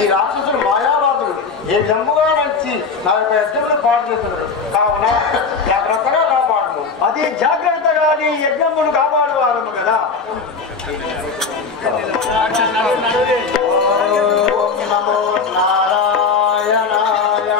ఈ రాక్షసుడు మాయావాదుడు ఏ జంబుగా నుంచి నా యొక్క యజ్ఞమును పాడు చేస్తున్నాడు. కావున జాగ్రత్తగా కాపాడు. అది జాగ్రత్తగా నీ యజ్ఞమును కాపాడువారము కదా. నమో నారాయణాయ.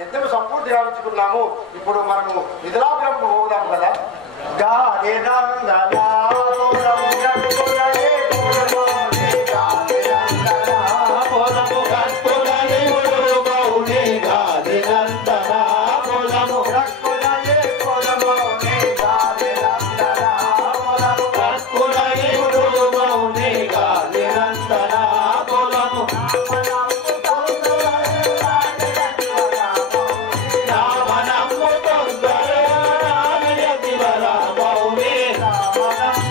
యజ్ఞము సంపూర్తి గావించుకున్నాము. ఇప్పుడు మనము నిద్రాగ్రహం పోదాము కదా. Bye.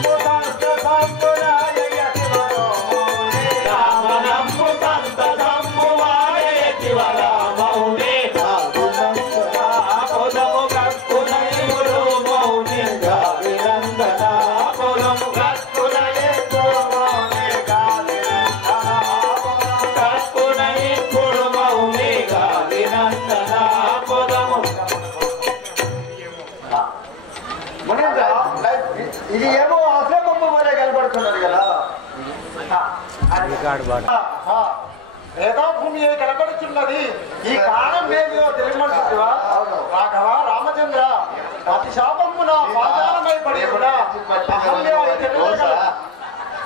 కనబడుతున్నది కదా. వేదాభూమి కనబడుతున్నది. ఈ కాలం ఏదో తెలియమంటుందివా? రాఘవ రామచంద్ర, అతి శాపమున పాదాలమై పడి కూడా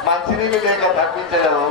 మంచినీళ్ళు లేక తప్పించలేవు.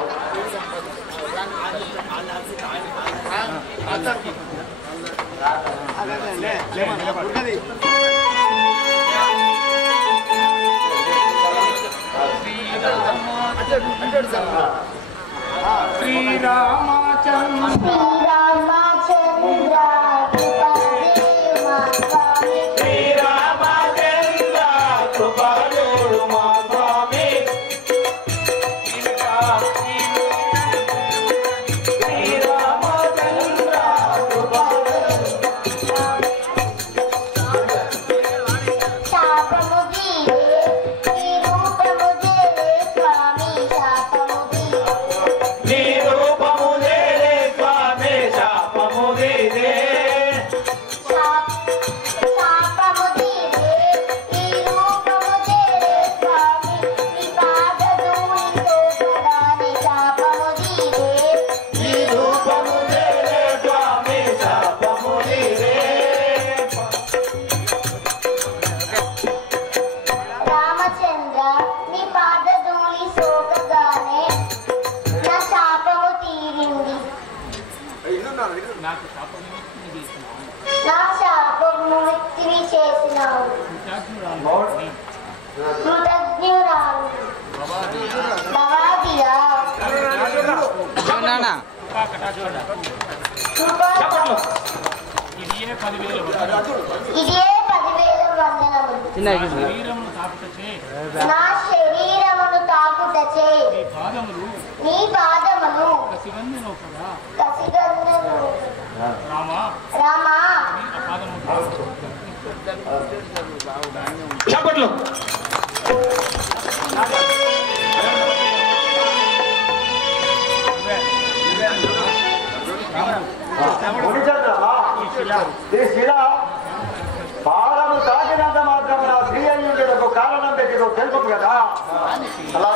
నా శరీరమును తాకుటచే నీ పాదమును కసిగన్నెను. రామా చప్పట్లు. ఈ శిల బాలము తాకినంత మాత్రం నా స్త్రీ అయ్యుండేందుకు కారణం పెట్టిదో తెలుసు కదా. అలా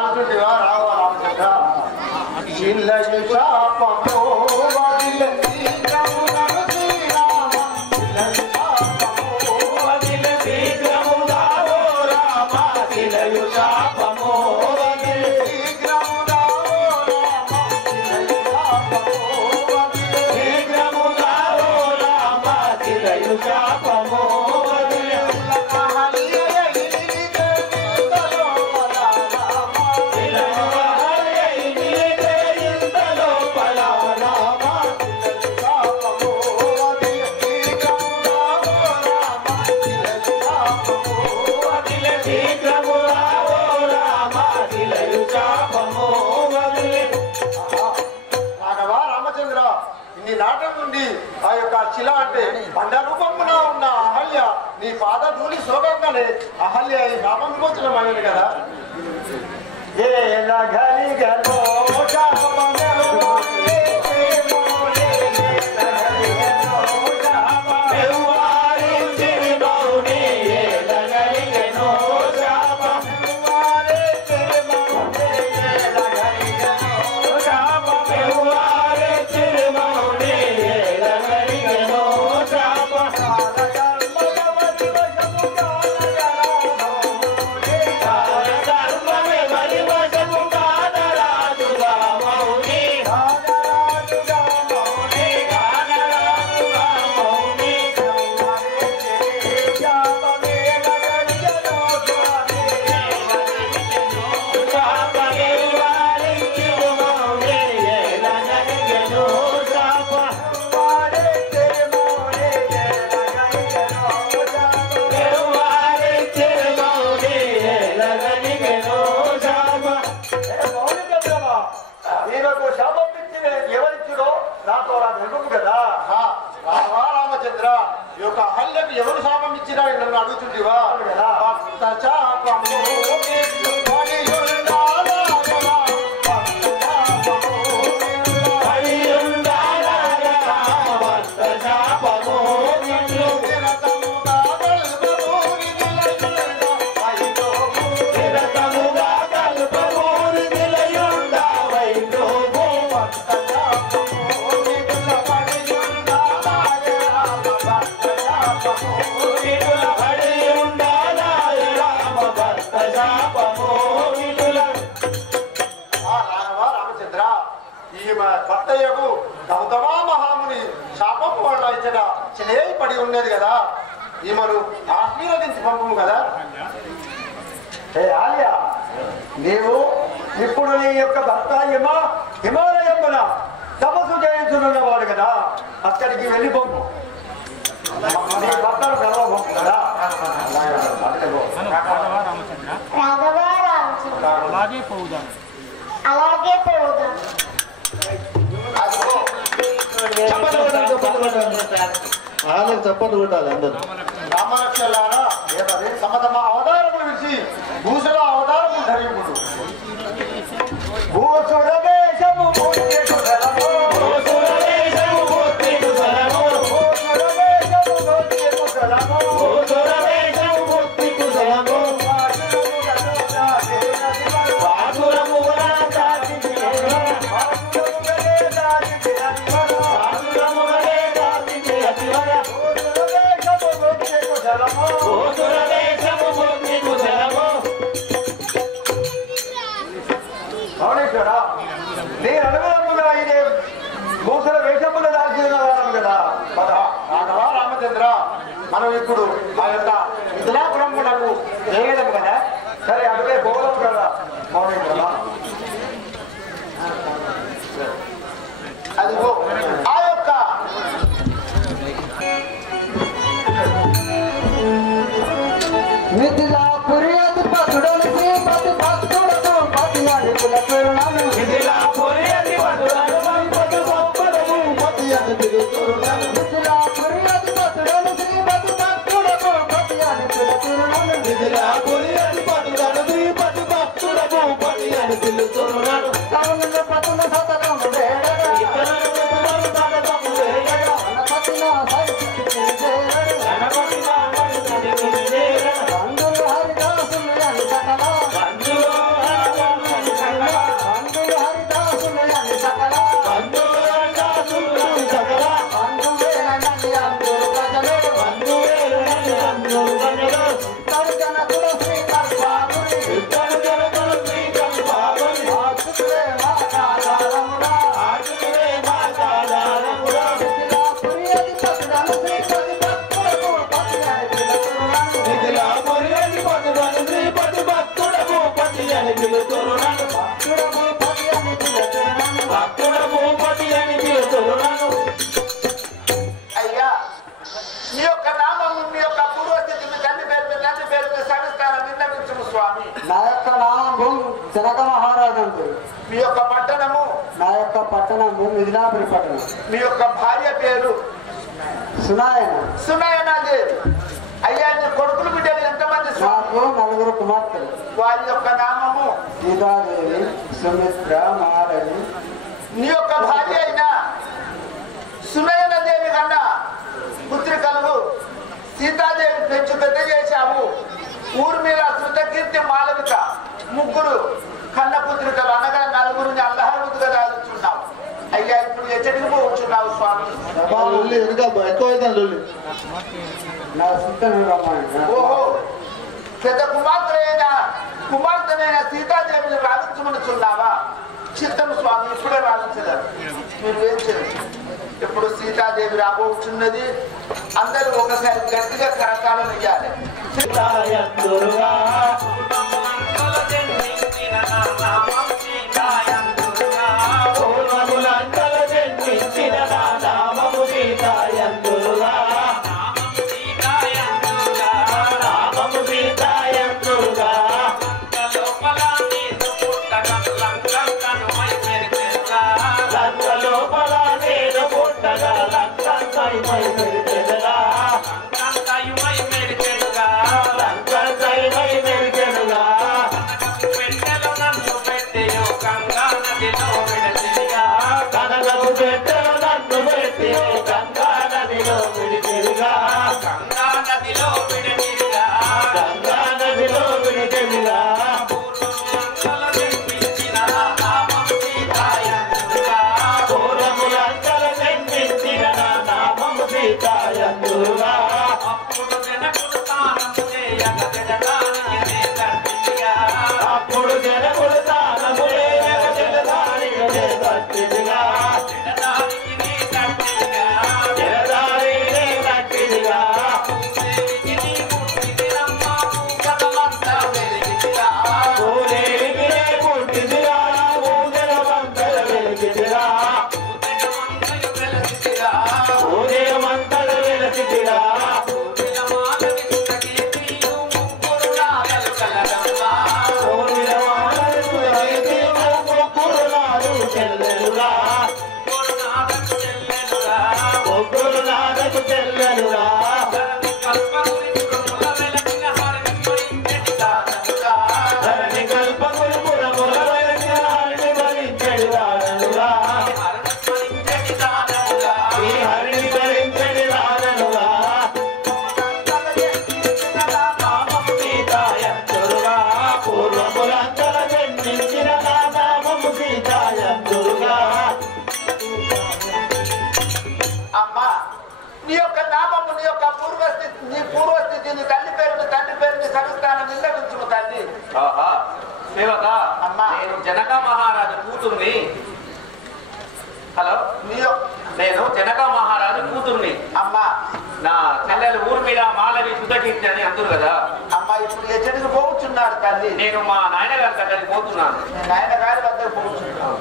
అంటుంటివా? రావా రామచంద్ర, శిలయు శాపము వదిలి శీఘ్రమునకు శ్రీరామ, శిలయు శాపము వదిలి శీఘ్రముగా ఓ రామ, శిలయు శాపము వదిలి శీఘ్రముగా ఓ రామ, శిలయు శాపము వదిలి శీఘ్రముగా ఓ రామ, శిలయు శాపము వదిలి నాటం నుండి ఆ యొక్క శిల అంటే బండ రూపమున ఉన్న అహల్య నీ పాద ధూళి శోభంగానే అహల్య ఈ నామం విమోచనమైనది కదా. భర్తయ్యకు గౌతమ మహాముని శాపము వల్ల ఇచ్చిన చిలేయి పడి ఉన్నది కదా, ఈమెను ఆశీర్వదించి పంపము కదా. ఆలియా, నీవు ఇప్పుడు నీ యొక్క భర్త హిమాలయమున తపస్సు చేయించున్నవాడు కదా, అక్కడికి వెళ్ళిపోము. నీ భర్తను కలవము కదా. అలాగే పోదాం. చప్పట్లు కొట్టాలి అందరూ. రామలక్ష్మణులారా, తమ తమ అవతారములు విడిచి భూషణ అవతారము ధరింపుడు. భూసురదేశము అవునేశ్వరా, నేను అనుభవముగా ఇదే భూసుల వేషములు దాల్చిన వారం కదా. రాఘవ రామచంద్ర, మనం ఇప్పుడు ఆ యొక్క మిథిలాపురమునకు చేయలేము కదా. సరే, అదే పోదాం కదా. అవునేశ్వరా, అదిగో ఆ యొక్క మిథిలాపురి అధిపతుడను శ్రీపతి భక్తుడను పతియాని కులకరుణను మిథిలాపురి అధిపతుడను సంపతి భక్తుడను పతియాని కులకరుణను మిథిలాపురి అధిపతుడను శ్రీపతి భక్తుడను పతియాని కులకరుణను మిథిలాపురి అధిపతుడను శ్రీపతి భక్తుడను పతియాని కులకరుణను కరుణ పతుల సతకం వేడగా ఇతరుల సతకం వేడగా అనపతిన అయ్యా, మీ యొక్క నామము, మీ యొక్క పూర్వస్థితి, మీ తండ్రి పేరు సంస్కారం నిర్ణయించము స్వామి. నా యొక్క నామం జనక మహారాజు అంటారు. మీ యొక్క పట్టణము, నా యొక్క పట్టణము మిథిలాపురి పట్టణం. మీ యొక్క భార్య పేరు సునాయన. సునయనాదేవి. అయ్యా, నీ కొడుకులు బిడ్డలు ఎంతమంది స్వామి? నాకు 4 కుమార్తెలు. వారి యొక్క నామము సీతాదేవి, సుమిత్ర, మారని. నీ యొక్క భార్య అయిన సునయనదేవి కన్నా పుత్రికలు సీతాదేవి పెంచు పెద్ద చేశావు. ఊర్మిళ, శృతకీర్తి, మాలవిక ముగ్గురు కన్న పుత్రికలు అనగా 4 అల్లహరుతుగా దాచున్నావు. అయ్యా, ఇప్పుడు ఎచ్చటికి పోవచ్చున్నావు స్వామి? నా సుత్తను రమ్మని. ఓహో, పెద్ద కుమార్తెనైన సీతాదేవిని రావించమనుచున్నావా? చిత్తం స్వామి, ఇప్పుడే రావించలేదు. మీరు ఏం చేయరు. ఇప్పుడు సీతాదేవి రాబోతున్నది. అందరూ ఒకసారి గట్టిగా కరకాలం ఇయ్యాలి. లంక తల్లి. సేవక అమ్మా. నేను జనక మహారాజు కూతుర్ని. హలో, నేను జనక మహారాజు కూతుర్ని. అమ్మా నా చెల్లెలు ఊర్మిళ మాలవి సుధకీర్తి అని అందరు కదా. అమ్మా ఇప్పుడు ఎచ్చడికి పోతున్నాడు తల్లి. నేను మా నాయనగారి దగ్గరికి పోతున్నాను. నాయన గారి వద్దకు పోతున్నాను.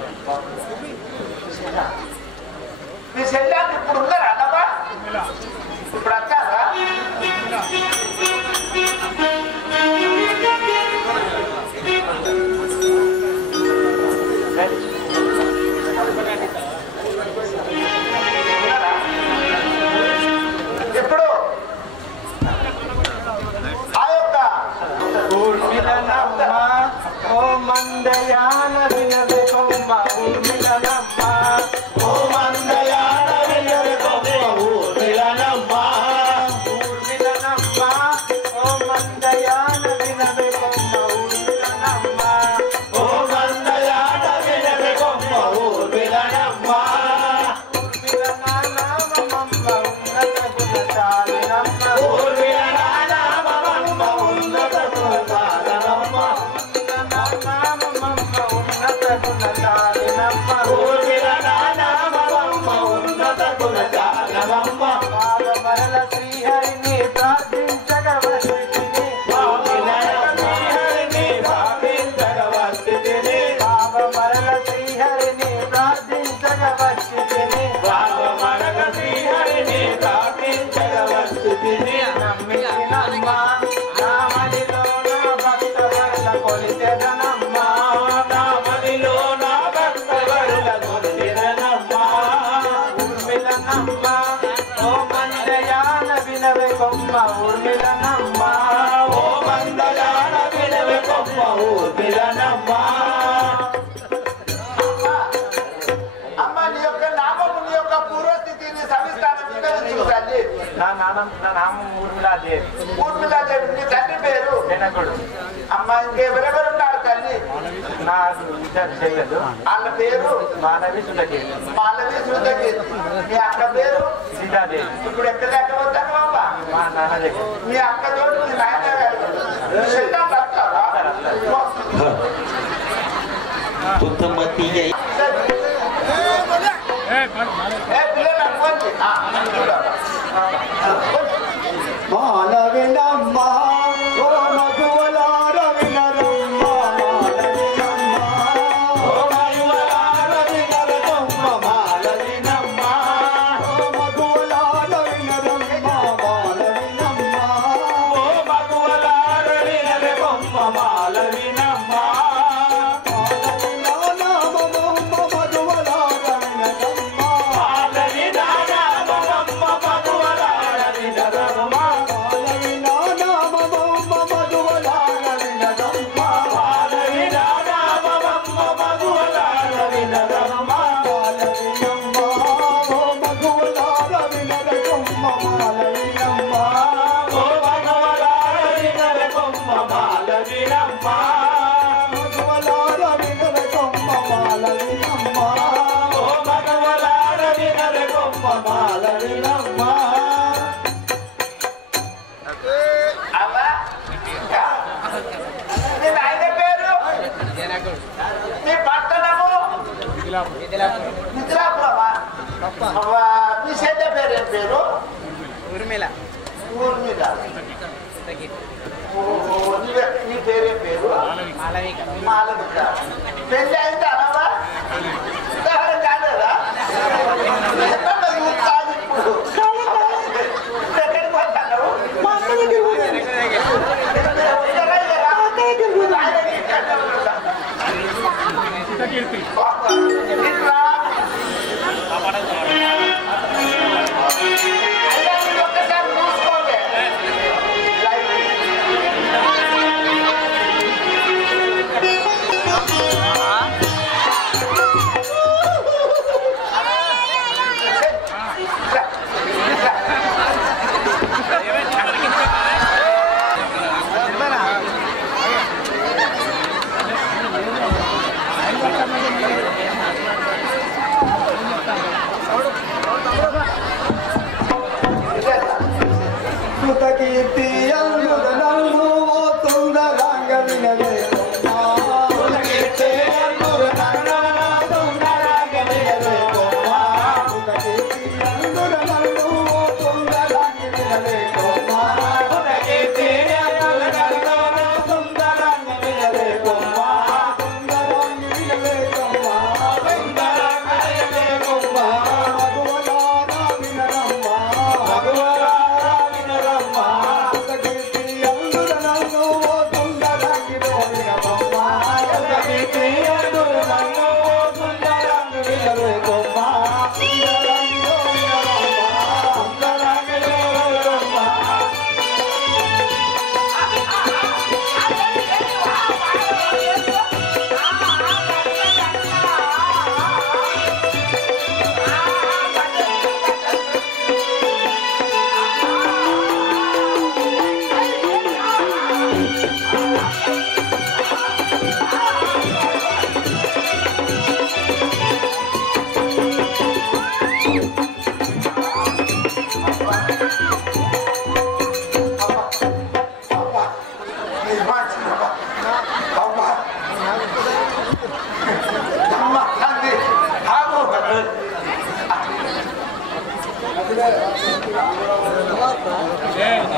మీ చెల్లెలు ఇప్పుడు ఉన్నారా అన్నమా? ఇప్పుడు వచ్చారా? ఇప్పుడు ఆ యొక్క ఊర్మిళనమ్మ ఓ మందయాన వినవే కొమ్మ ఊర్మిళనమ్మ ఓ మందయాన వినవే కొమ్మ ఊర్మిళనమ్మ ఊర్మిళనమ్మ ఓ మందయాన వినవే కొమ్మ ఊర్మిళనమ్మ ఓ మందయాన వినవే కొమ్మ ఊర్మిళనమ్మ ఊర్మిళనామమ్మ ఉన్నత గుణశాలినమ్మ ఊర్మిళనామమ్మ ఉన్నత గుణశాలినమ్మ ఉన్నత గుణశాలినమ్మ ఊర్మిళనామమ్మ ఉన్నత గుణశాలినమ్మ మరల శ్రీహరిని ప్రార్థించగవస్థితిని శ్రీహరిని ప్రార్థించగవస్థితిని మరల శ్రీహరిని ప్రార్థించగవస్థితిని మరల శ్రీహరిని ప్రార్థించగవస్థితిని నమ్మినమ్మ నామదిలో నా భక్త వరల కొలిచెదనమ్మ నామదిలో నా భక్త వరల కొలిచెదనమ్మ ఊర్మిళనమ్మ ఓ మందయాన వినవే కొమ్మ ఊర్మిళనమ్మ ఓ మందయాన వినవే కొమ్మ ఊర్మిళనమ్మ అమ్మ నీ యొక్క నామము నీ యొక్క పూర్వస్థితిని సవిస్తానం వివరించు తల్లి. నా నామం ఊర్మిళాదేవి ఊర్మిళాదేవి నీ తండ్రి పేరు జనకుడు అమ్మ ఇంకెవరెవరు ఉన్నారు తల్లి? నాకు ఇద్దరు చెల్లెలు వాళ్ళ పేరు మానవి సుధకీర్తి మాలవి శృతకీర్తి. మీ అక్క పేరు సీతాదేవి ఇప్పుడు ఎక్కడ దాకా వస్తాను బాబా? మా నాన్న దగ్గర మీ అక్క తోటి మీ నాయన గారు చెల్లాలు వస్తారా? ఏ పిల్లలు అనుకోండి. మానవినమ్మ ఓ మధువలార వినరమ్మ మానవినమ్మ ఓ మధువలార వినరమ్మ మానవినమ్మ ఓ మధువలార వినరమ్మ మానవినమ్మ ఓ మధువలార వినరమ్మ మానవినమ్మ మానవినామమ్మ మధువలార వినరమ్మ మానవినామమ్మ మధువలార వినరమ్మ అవ్వా మీ నాయన పేరు మీ పట్టణము మిథిలాపురమా? అవ్వా మీ చెడ్డ పేరు ఏం పేరు? ఊర్మిళ. ఓహో నీ పేరేం పేరు? మాలవిక. పెళ్ళి అయింది అనవా? ఉదాహరణ కాలేదా? కాదు ఇప్పుడు ఎక్కడికి పోతావు? ఒక్కసారి చూసుకోండి.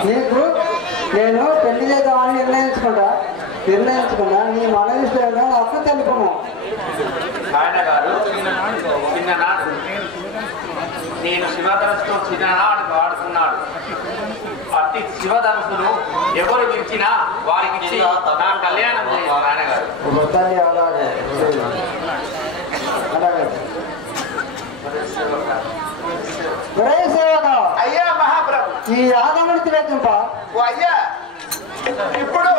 నీకు నేను పెళ్లి చేద్దామని నిర్ణయించుకున్నా నీ మనవిష్టంగా అప్పుడు తెలుపుము. ఆయన గారు చిన్ననాడు నేను శివధనుసుతో చిన్ననాడు ఆడుతున్నాడు. అట్టి శివధనుసును ఎవరు విరిచినా వారికి ఇచ్చి నా కళ్యాణం చేయాలి ఆయన గారు. అయ్యా మహాప్రభు, ఈ యాదవుని తిరగింప ఓ అయ్యా, ఇప్పుడు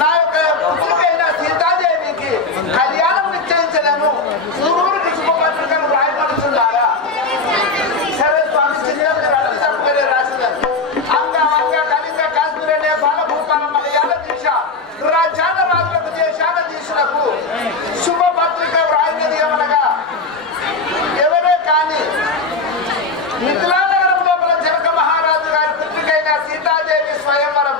నా యొక్క పుత్రికైన సీతాదేవికి కళ్యాణం నిశ్చయించలేను. ఊరికి శుభపత్రికను రాయమనుచున్నారా? సరే స్వామి, చిన్నప్పుడు రద్దు తప్పుకొని రాసినారు. అంగ కళింగ కాశ్మీరనే బాలభూపాల మలయాళ దీక్ష రాజ్యాల రాజులకు దేశాల దీక్షలకు శుభపత్రిక వ్రాయినది ఏమనగా ఎవరే కానీ మిథిలా నగరం లోపల జనక మహారాజు గారి పుత్రికైన సీతాదేవి స్వయంవరం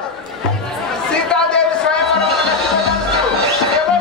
ఎవరు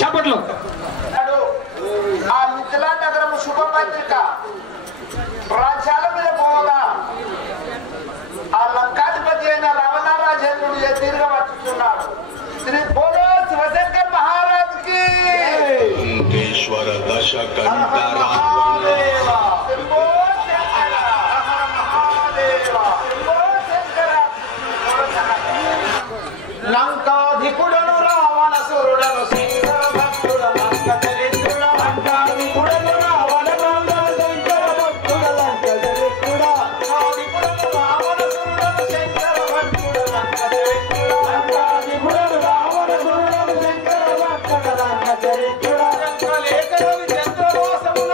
చప్పట్లు. ఆ మిథిలా నగరం శుభపత్రిక రాజ్యాల మీద పోగా ఆ లంకాధిపతి అయిన రావణారాజేంద్రుడు ఎదురుగా వచ్చుతున్నాడు. శ్రీ బోలో శివశంకర్ మహారాజుకి లంకాధిపుడను రావణ సురుడను శంకర భక్తుడ లంక చరిత్రుడ లంకాధిపుడను రావణ శంకర భక్తుడ లంక చరిత్రుడ లంకాధిపుడను రావణ సురుడను శంకర భక్తుడ లంక చరిత్రుడ లంకాధిపుడను రావణ సురుడను శంకర భక్తుడ లంక చరిత్రుడ లంకలేఖ రవి చంద్రవాసము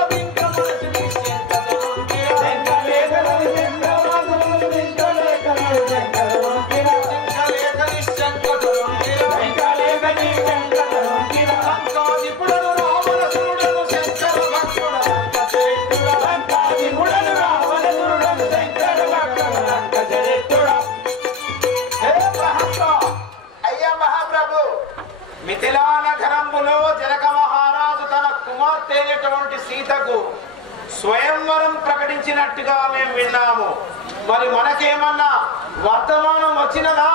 మిథిలా నగరంలో జనక మహారాజు తన కుమార్తె అయినటువంటి సీతకు స్వయంవరం ప్రకటించినట్టుగా మేము విన్నాము. మరి మనకేమన్నా వర్తమానం వచ్చినదా?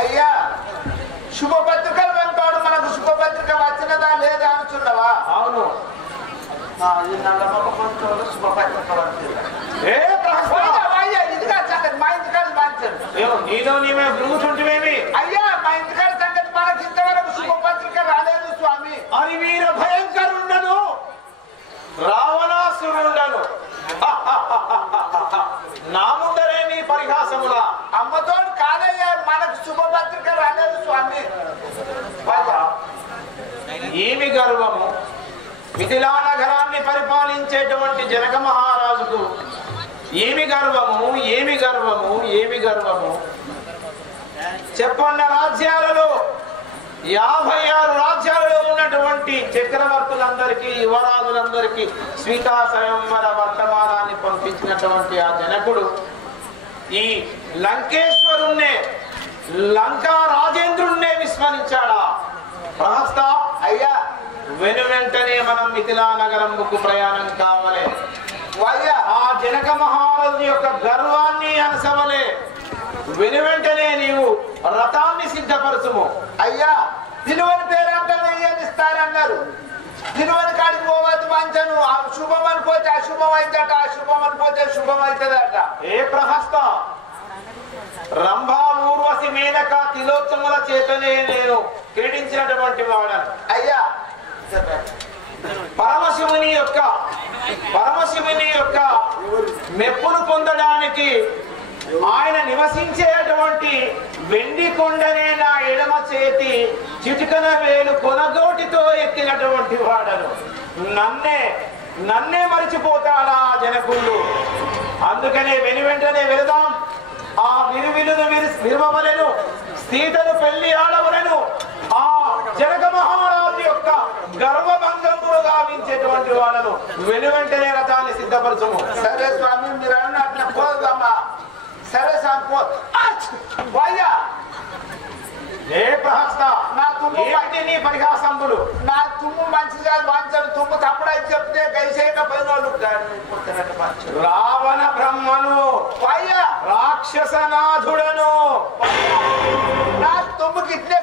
అయ్యా, శుభపత్రికలు వెంటాడు, మనకు శుభపత్రిక వచ్చినదా లేదా అనుచున్నవా? అవును, నీలో నీవే భృగుచుంటివేమి? అయ్యా, మా ఇంటికాడ సంగతి మనకి ఇంతవరకు శుభపత్రిక రాలేదు స్వామి. అని వీర భయంకరుండను రావణాసురుండను నా ముందరే నీ పరిహాసములా? అమ్మతో కాదయ్యా, మనకు శుభపత్రిక రాలేదు స్వామి. ఏమి గర్వము! మిథిలా నగరాన్ని పరిపాలించేటువంటి జనక మహారాజుకు ఏమి గర్వము, ఏమి గర్వము, ఏమి గర్వము! చెప్పన్న రాజ్యాలలో 56 రాజ్యాలలో ఉన్నటువంటి చక్రవర్తులందరికీ, యువరాజులందరికీ సీతా స్వయంవర వర్తమానాన్ని పంపించినటువంటి ఆ జనకుడు ఈ లంకేశ్వరుణ్ణే, లంకా రాజేంద్రుణ్ణే విస్మరించాడా? ప్రహస్త అయ్యా, వెను వెంటనే మనం మిథిలా నగరంకు ప్రయాణం కావలే. ఆ జనక మహారాజు యొక్క గర్వాన్ని అనసవలే. వెను వెంటనే నీవు రథాన్ని సిద్ధపరచుము. అయ్యా, తిరువని పేరంటే ఇస్తారన్నారు. తిరువని కాడికి పోవద్దు మంచను. శుభం అనిపోతే అశుభం అవుతుందట, అశుభం అనిపోతే శుభం అవుతుందట. ఏ ప్రహస్త, రంభా ఊర్వశి మేనక తిలోత్తముల చేతనే నేను క్రీడించినటువంటి వాడను. అయ్యా, పరమశివుని యొక్క మెప్పును పొందడానికి ఆయన నివసించేటువంటి వెండి కొండనే నా ఎడమ చేతి చిటికన వేలు కొనగోటితో ఎత్తినటువంటి వాడను. నన్నే మరిచిపోతాడా జనకుళ్ళు? అందుకనే వెనువెంటనే వెళదాం. ఆ విలువిలును విరువవలెను, సీతను పెళ్లి ఆడవలను. ఆ జనక మహారాజు యొక్క గర్వభంగములు గావించేటువంటి వాళ్ళను వెనువెంటనే రథాన్ని సిద్ధపరచము. సరే స్వామి, మీరు అన్నట్టు పోదామా? సరే స్వామి, పోయ్యా. ఏ ప్రహస్త, నా తుమ్ము నీ పరిహాసంబులు. నా తుమ్ము మంచిది కాదు, మంచారు తుమ్ము తప్పుడై చెప్తే గైసేక పైనోళ్ళు. రావణ బ్రహ్మను, రాక్షసనాథుడను. నా తుమ్ముకి ఇట్లే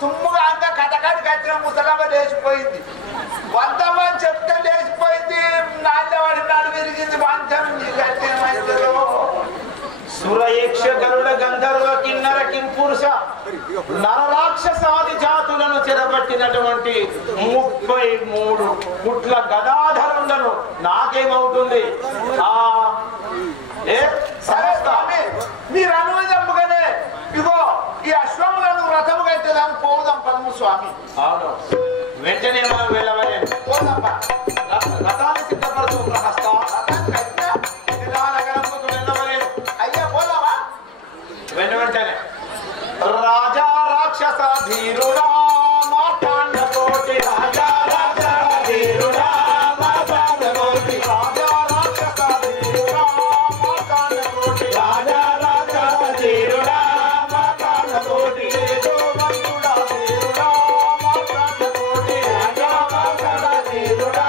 తుమ్ముగా అంతా కటకటి కట్టిన ముసలమ్మ లేచిపోయింది. వందమని చెప్తే లేచిపోయింది. నాళ్ళవాడి నాడు విరిగింది. వంచం నీకేమైందో. సురయక్ష గరుడ గంధర్వ కిన్నర కింపురుష నరరాక్షసాది జాతులను చెరబట్టినటువంటి 33 పుట్ల గదాధరుండను. నాకేమవుతుంది? మీరు అనుమతింపగానే ఇగో ఈ అశ్వములను రథము కట్టేదాన్ని పోదాం పదము స్వామి. అవును, వెంటనే మనం వెళ్ళవలేదు. పోదాం, రథాన్ని సిద్ధపరచు ప్రహస్త. వెంటనే రాజా రాక్షస ధీరుడా మార్తాండ కోటి, రాజా రాక్షస ధీరుడా మార్తాండ కోటి, రాజా రాక్షస ధీరుడా మార్తాండ కోటి, రాజా రాక్షస ధీరుడా మార్తాండ కోటి, ధీరుడా మార్తాండ కోటి, రాజా రాక్షస ధీరుడా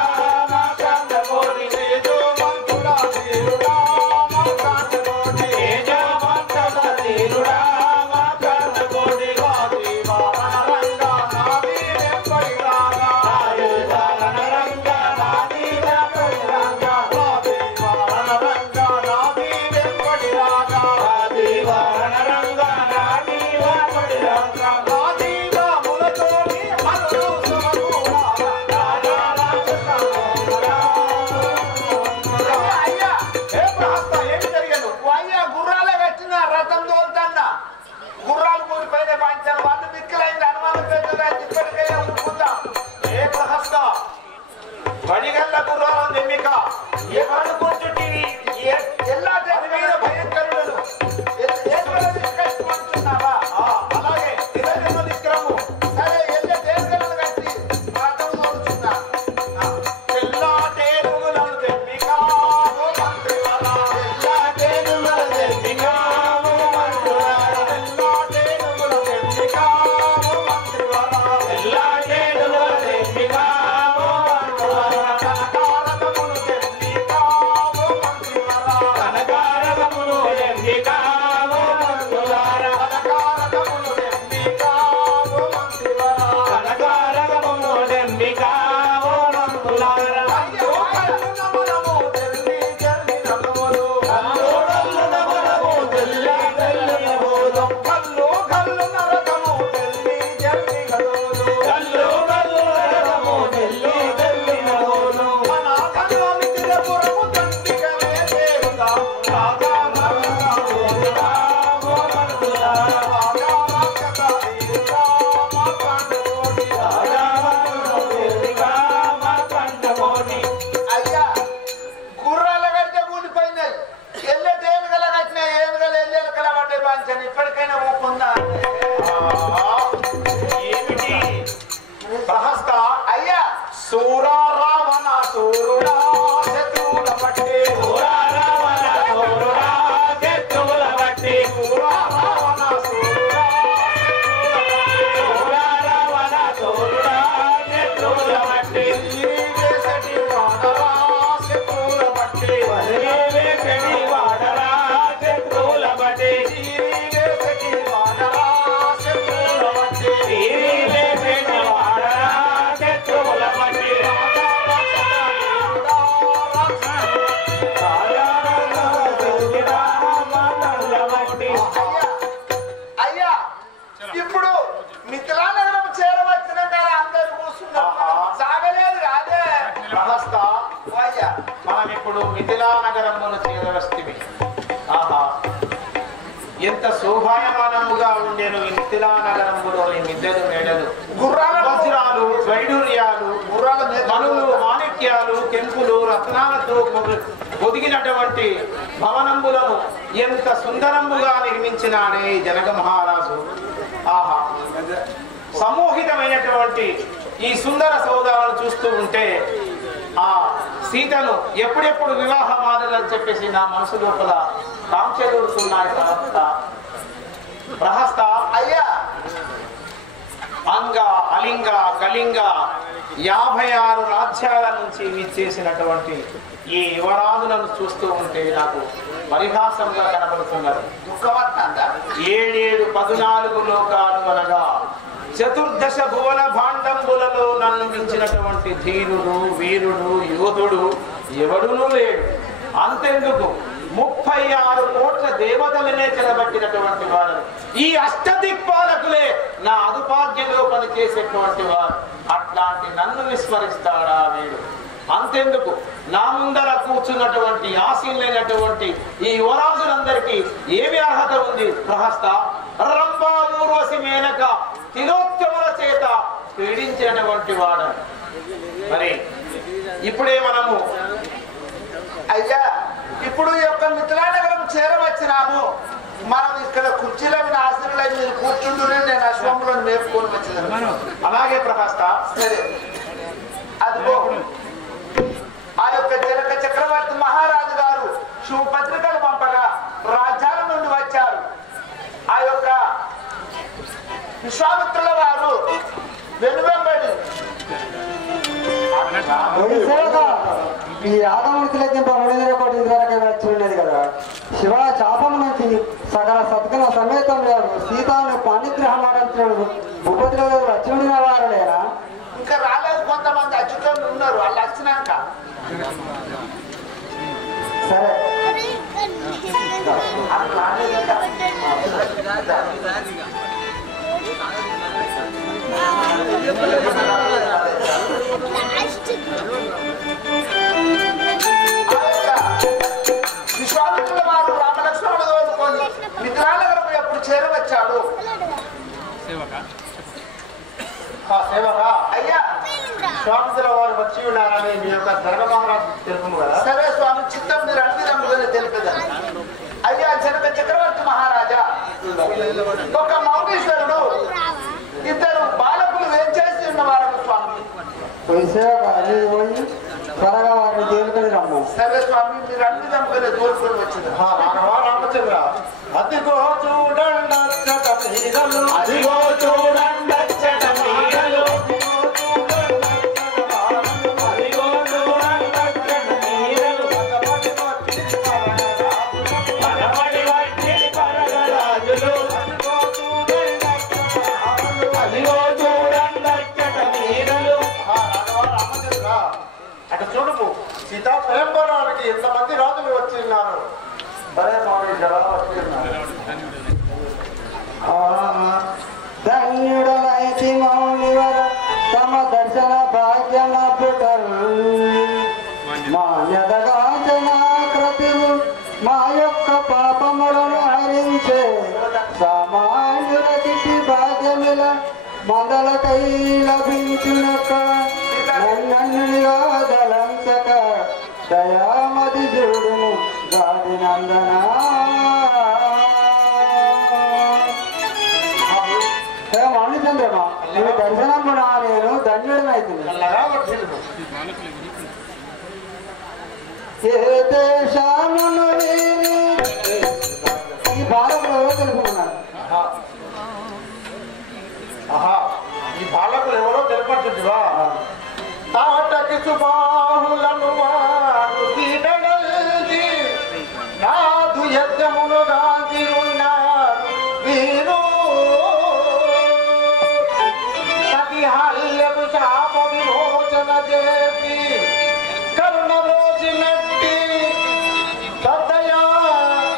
మహారాజా. మనం ఇప్పుడు మిథిలా నగరమును చేరవస్తిమి. ఆహా, ఎంత శోభాయమానముగా ఉండేను ఈ మిథిలా నగరములోని మిద్దెలు మేడలు, వజ్రాలు, వైడూర్యాలు, మనులు, మాణిక్యాలు, కెంపులు, రత్నాలతో ఒదిగినటువంటి భవనంబులను ఎంత సుందరముగా నిర్మించినాడే ఈ జనక మహారాజు. ఆహా, సమూహితమైనటువంటి ఈ సుందర సౌదాలను చూస్తూ ఉంటే ఆ సీతను ఎప్పుడెప్పుడు వివాహం ఆడాలని చెప్పేసి నా మనసు లోపల కాంక్షలుతున్నాయి. ప్రహస్త అయ్యా, అంగ, అలింగ, కళింగ 56 రాజ్యాల నుంచి విచ్చేసినటువంటి ఈ యువరాజులను చూస్తూ ఉంటే నాకు పరిహాసంగా కనబడుతున్నది. దుఃఖవత్తందా? 7 14 లోకాలు అనగా చతుర్దశ భువన భాండంబులలో నన్ను మించినటువంటి ధీరుడు, వీరుడు, యోధుడు ఎవడునూ లేడు. అంతెందుకు 36 కోట్ల దేవతలనే చెలబట్టినటువంటి వారు, ఈ అష్టదిక్పాలకులే నా అదుపాగ్యంలో పనిచేసేటువంటి వారు. అట్లాంటి నన్ను విస్మరిస్తాడా వీడు? అంతెందుకు నా ముందర కూర్చున్నటువంటి ఆసీనులైనటువంటి ఈ యువరాజులందరికీ ఏమి అర్హత ఉంది? ప్రహస్త, రంభా, ఊర్వశి, మేనక తిలోత్తముల చేత పీడించినటువంటి వాడు. మరి ఇప్పుడే మనము అయ్యా, ఇప్పుడు ఈ యొక్క మిథిలా నగరం చేరవచ్చినాము. మనం ఇక్కడ కుర్చీల మీద ఆశీర్లై మీరు కూర్చుంటూనే నేను అశ్వంలో మేపుకొని వచ్చినాను. అలాగే ప్రహస్త. సరే, అదిగో ఆ యొక్క జనక చక్రవర్తి మహారాజు గారు శుభపత్రికలు పంపగా రాజ్యాల నుండి వచ్చారు. ఆ యొక్క విశ్వామిత్రుల వారు వెనువెంబడి ఈ యాదమూర్తి లెక్కింప 300 కోటి ఇదివరకే వచ్చి ఉన్నది కదా. శివ చాపం నుంచి సకల సత్కల సమేతం లేడు సీతాను పాణిగ్రహం ఆడించినాడు. భూపతిలో వచ్చి ఉండిన వారు లేరా? ఇంకా రాలేదు, కొంతమంది అచ్చుకొని ఉన్నారు. వాళ్ళు వచ్చినాక సరే, విశ్వామిత్రుల వారు రామలక్ష్మణుడు తోలుకొని మిథిలా నగరం ఎప్పుడు చేరవచ్చాడు? సేవక అయ్యా, స్వామితుల వారు వచ్చి ఉన్నారని మీ యొక్క జనక మహారాజు తెలుపు కదా. సరే స్వామి, చిత్తం మీరు అన్ని రంగులని తెలిపేదాన్ని. అయ్యా జనక చక్రవర్తి మహారాజా, ఒక మౌనీశ్వరుడు, 2 బాలకులు వేంచేసి ఉన్నవారు స్వామి. సేవక నీవు పోయి త్వరగా వారిని తేలుకొని రమ్ము. సరే స్వామి, మీరు అన్ని రంగులని తోలుకొని వచ్చింది. రామచంద్ర, అదిగో చూడండి అదిగో చూడండి అటు చూడుపు, సీతా స్వయంవరానికి ఎంతమంది రాజులు వచ్చి ఉన్నారు. సరే మౌని జరా వచ్చి ఉన్నారు. ధన్యుడనైతి మౌనివర తమ దర్శన భాగ్యమ పుటరు మాన్యదగాచనాకృతివు మా యొక్క పాపములను హరించే సామాన్యుల దిట్టి భాగ్యమిల మొదలకై లభించునక నన్నునిగా దళంచక దయామతి చూడును గాది నందనా. మౌనిచంద్రమా, నీ దర్శనము నా నేను ధన్యుడనైతుంది. ఏ దేశమును వీరి ఈ బాలకులు ఎవరో తెలుసుకున్నాను. ఆహా, ఈ బాలకులు ఎవరో తెలిపచ్చువా. తాటకి సుబాహులను వారు పీడనల్ది నాదు యజ్ఞమును గాంచి ఉన్నారు వీరు. సతిహల్యకు శాప విమోచన చేసి కరుణ రోజునట్టి సదయా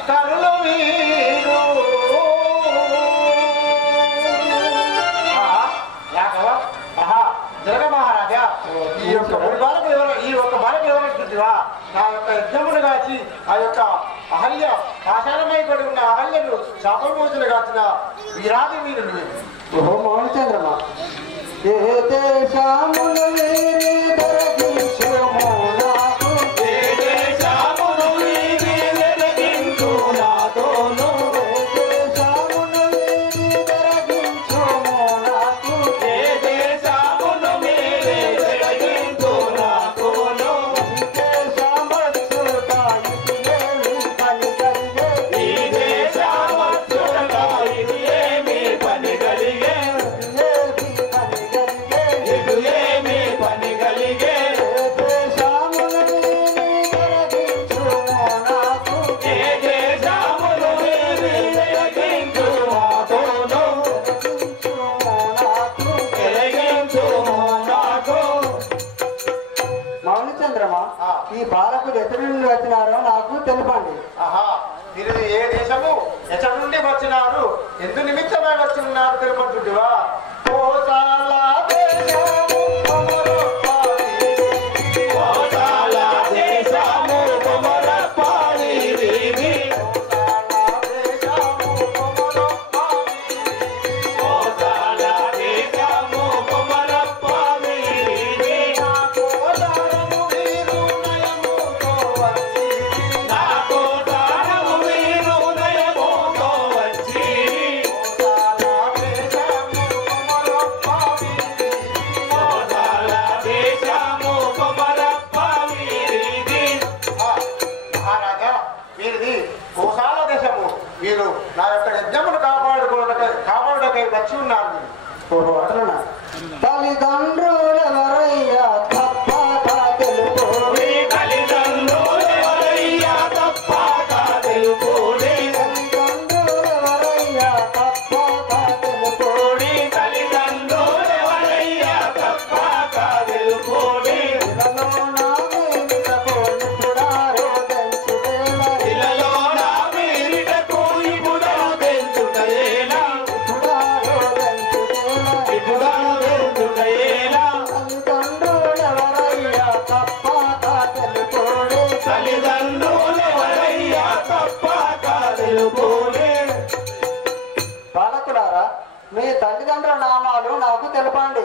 కరుణ వీరు. జనక మహారాజా, ఈ యొక్క బాలకులు ఎవరు నా యొక్క యజ్ఞమును కాచి ఆ యొక్క అహల్య పాషాణమై పడి ఉన్న అహల్యను శాపమోచన కాచిన వీరాది వీరుడు. ఓహో మౌనచంద్రమా ఏ దేశమున వీరి దొరకించుము నాకు ఏ దేశమున వీరి దొరకించు నాతోను ఏ దేశమున వీరి దొరకించుము నాకు ఏ దేశమున వీరి దొరకించు నాతోను ఈ దేశమచ్చుట ఇది ఏమి పని కలిగే ఈ దేశమచ్చుట ఇది ఏమి పని కలిగే మౌనచంద్రమా ఈ బాలకుడు ఎక్కడి నుండి వచ్చినారో నాకు తెలుపండి. ఆహా, మీరు ఏ దేశము ఎక్కడి నుండి వచ్చినారు, ఎందు నిమిత్తమై వచ్చి ఉన్నారు తెలుపంటుంటివా? మీరు నా యొక్క యజ్ఞమును కాపాడుటకై వచ్చి ఉన్నారు. అట్లనా తల్లిదండ్రులెవరయ్యా తప్పక తెలుపు తల్లిదండ్రులెవరయ్యా తప్పక తెలుపు తల్లిదండ్రులెవరయ్యా తప్పక తెలుపు తల్లిదండ్రులెవరయ్యా తప్పక తెలుపు ఇలలో నా మీదకు ఇప్పుడారో తెంచుటేలా ఇలలో నా మీదకు ఇప్పుడారో తెంచుటేలా ఇప్పుడారో తెంచుటేలా ఇప్పుడారో తెంచుటేలా తల్లిదండ్రులెవరయ్యా తప్పక తెలుపు తల్లిదండ్రులెవరయ్యా తప్పక తెలుపు. బాలకులారా, మీ తల్లిదండ్రుల నామాలు నాకు తెలపండి.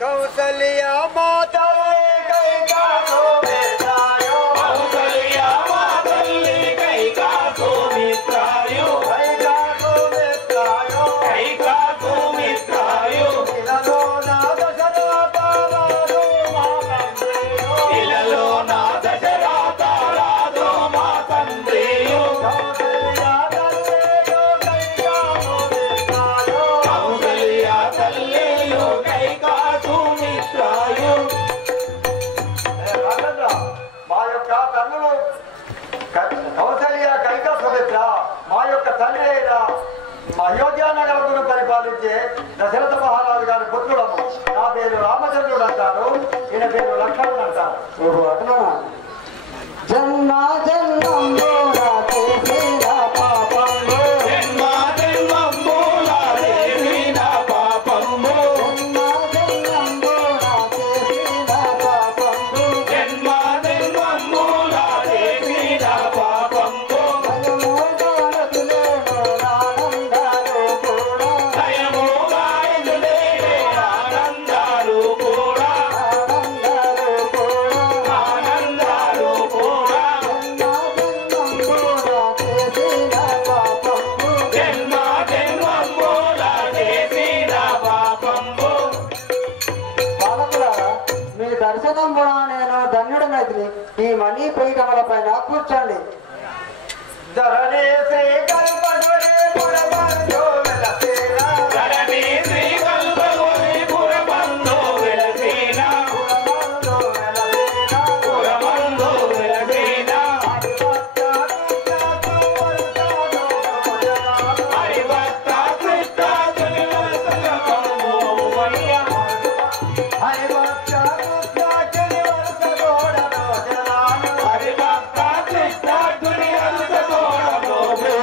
కౌసల్య మాతల్లి కైకాసో మిత్రాయో కౌసల్య మాతల్లి కైకాసో మిత్రాయో కైకాసో మిత్రాయో కైకాసో మిత్రాయో ఇలలో నా దశరథారాదో మా తండ్రియో ఇలలో నా దశరథారాదో మా తండ్రియో కౌసల్య తల్లియో కైకాసో మిత్రాయో కౌసల్య తల్లియో కైకాసో మిత్రాయో. మా యొక్క తల్లులు కౌసల్య కైకా సుమిత్ర, మా యొక్క తండ్రి అయిన అయోధ్య నగరమును పరిపాలించే దశరథ మహారాజు గారి పుత్రుడము. నా పేరు రామచంద్రుడు అంటారు, ఈయన పేరు లక్ష్మణుడు అంటారు. ఓహో అట్లనా జన్మ జన్మంలో చేసిన పాపంలో జన్మ జన్మంలో చేసిన పాపంలో జన్మ జన్మంలో చేసిన పాపంలో జన్మ జన్మంలో చేసిన పాపంలో భయముగా ఎదులేని ఆనందాలు కూడా ఆనందాలు కూడా ఆనందాలు కూడా చేసిన పాపంలో జన్మ జన్మంలో చేసిన పాపంలో. బాలకులారా, మీ దర్శనం కూడా నేను ధన్యుడనైతిని. ఈ మణి పీఠముల పైన కూర్చోండి. ధరణి శ్రీ కల్పగురి పురబంధు వెలసేన ధరణి శ్రీ కల్పగురి పురబంధు వెలసేన పురబంధు వెలసేన హరిభక్త కృష్ణ జనివరసగమోమయ్య హరిభక్త కృష్ణాచుని వరస గోడలో జనాలు హరిభక్త కృష్ణ జనివరసగమోమయ్య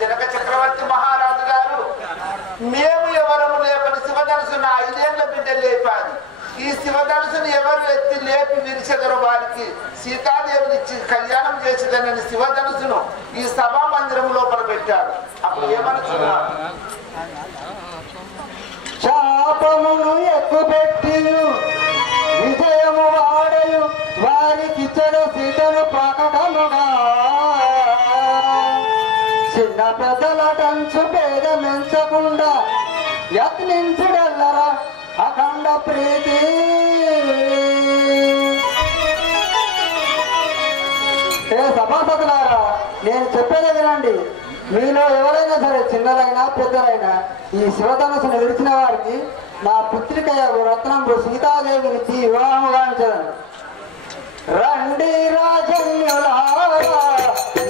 జనక చక్రవర్తి మహారాజు గారు మేము ఎవరము లేపని శివధనుసును 5 ఏళ్ల బిడ్డ లేపాది. ఈ శివధనుసును ఎవరు ఎత్తి లేపి విరిచెదరు వారికి సీతాదేవిని ఇచ్చి కళ్యాణం చేసేదనని శివధనుసును ఈ సభా మందిరం లోపల పెట్టాడు. అప్పుడు ఏమనుకున్నాడు? శాపమును ఎక్కుపెట్టి విజయము వాడయు వారికి సీతను ప్రకటముగా చిన్న పెద్దల టంచు భేదమించకుండా యత్నించుడల్లరా అఖండ ప్రీతి. సభాసదులారా, నేను చెప్పేది వినండి. మీలో ఎవరైనా సరే చిన్నదైనా పెద్దలైనా ఈ శివధనుసును విరిచిన వారికి నా పుత్రిక రత్నంబు సీతాదేవినికి వివాహం గావించదండి. రండి రాజన్యులారా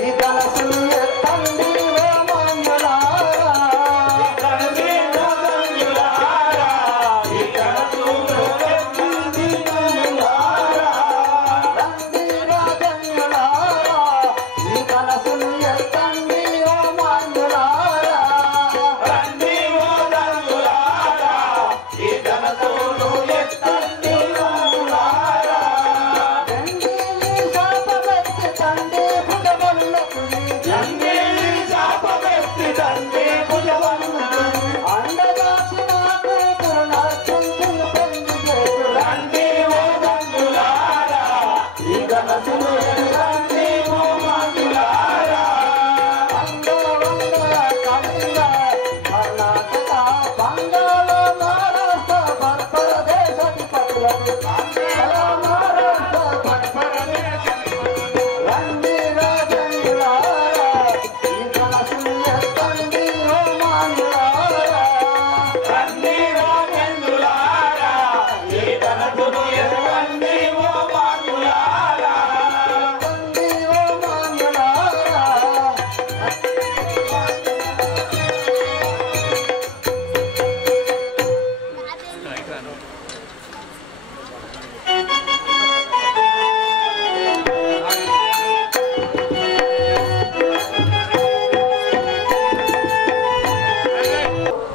ఈ ధనసును ఎత్తండి రోమాన్యులారా. రండి రాజన్యులారా ఈ ధనసును ఎత్తండి రోమాన్యులారా. రండి రాజన్యులారా ఈ ధనసును ఎత్తండి రోమాన్యులారా. రండి రాజన్యులారా ఈ ధనసును ఎత్తండి రోమాన్యులారా.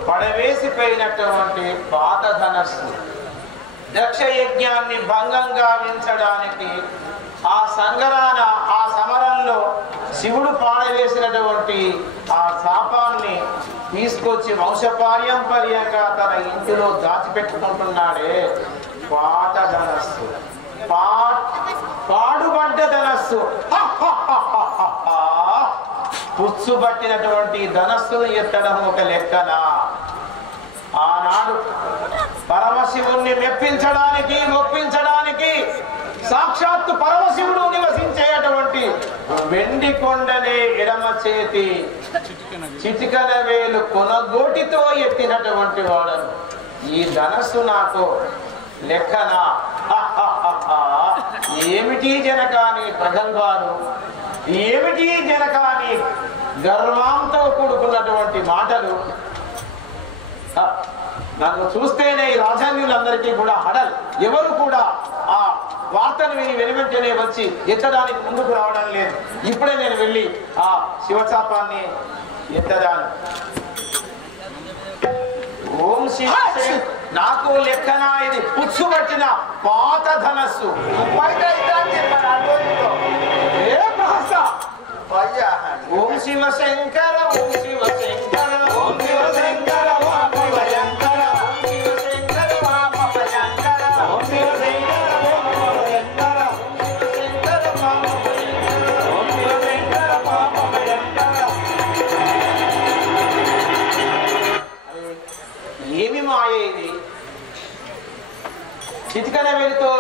పడవేసిపోయినటువంటి పాత ధనస్సు దక్ష యజ్ఞాన్ని భంగం గావించడానికి ఆ సంగరాన ఆ సమరంలో శివుడు పాడవేసినటువంటి ఆ శాపాన్ని తీసుకొచ్చి వంశపార్యంపర్యంగా తన ఇంటిలో దాచిపెట్టుకుంటున్నాడే పాత ధనస్సు. పాడుబడ్డ ధనస్సు. పుచ్చుబట్టినటువంటి ధనస్సును ఎత్తడం ఒక లెక్కన. ఆనాడు పరమశివుణ్ణి మెప్పించడానికి ఒప్పించడానికి సాక్షాత్తు పరమశివుడు నివసించేటువంటి వెండి కొండనే ఎడమ చేతి చిటికన వేలు కొనగోటితో ఎత్తినటువంటి వాడను. ఈ ధనస్సు నాకు లెక్కన. ఏమిటి జనకాని ప్రగల్భాలు, ఏమిటి జనకాని గర్వంతో కూడుకున్నటువంటి మాటలు. నన్ను చూస్తేనే ఈ రాజాన్యులందరికీ కూడా హడల్. ఎవరు కూడా ఆ వార్తను విని వెనువెంటనే వచ్చి ఎత్తడానికి ముందుకు రావడం లేదు. ఇప్పుడే నేను వెళ్ళి ఆ శివచాపాన్ని ఎత్తదాను. ఓం శివ. నాకు లెక్కన ఇది పుచ్చుబట్టిన పాత ధనస్సు. ఓం శివ శంకర ఓం శివ శంకర ఓం శివ శంకర ఓం శివ శంకర ఓం శివ శంకర ఓం శివ శంకర ఓం శివ శంకర ఓం శివ శంకర ఓం శివ శంకర ఓం శివ శంకర. ఏమి మాయ ఇది? చిటికన వేలితో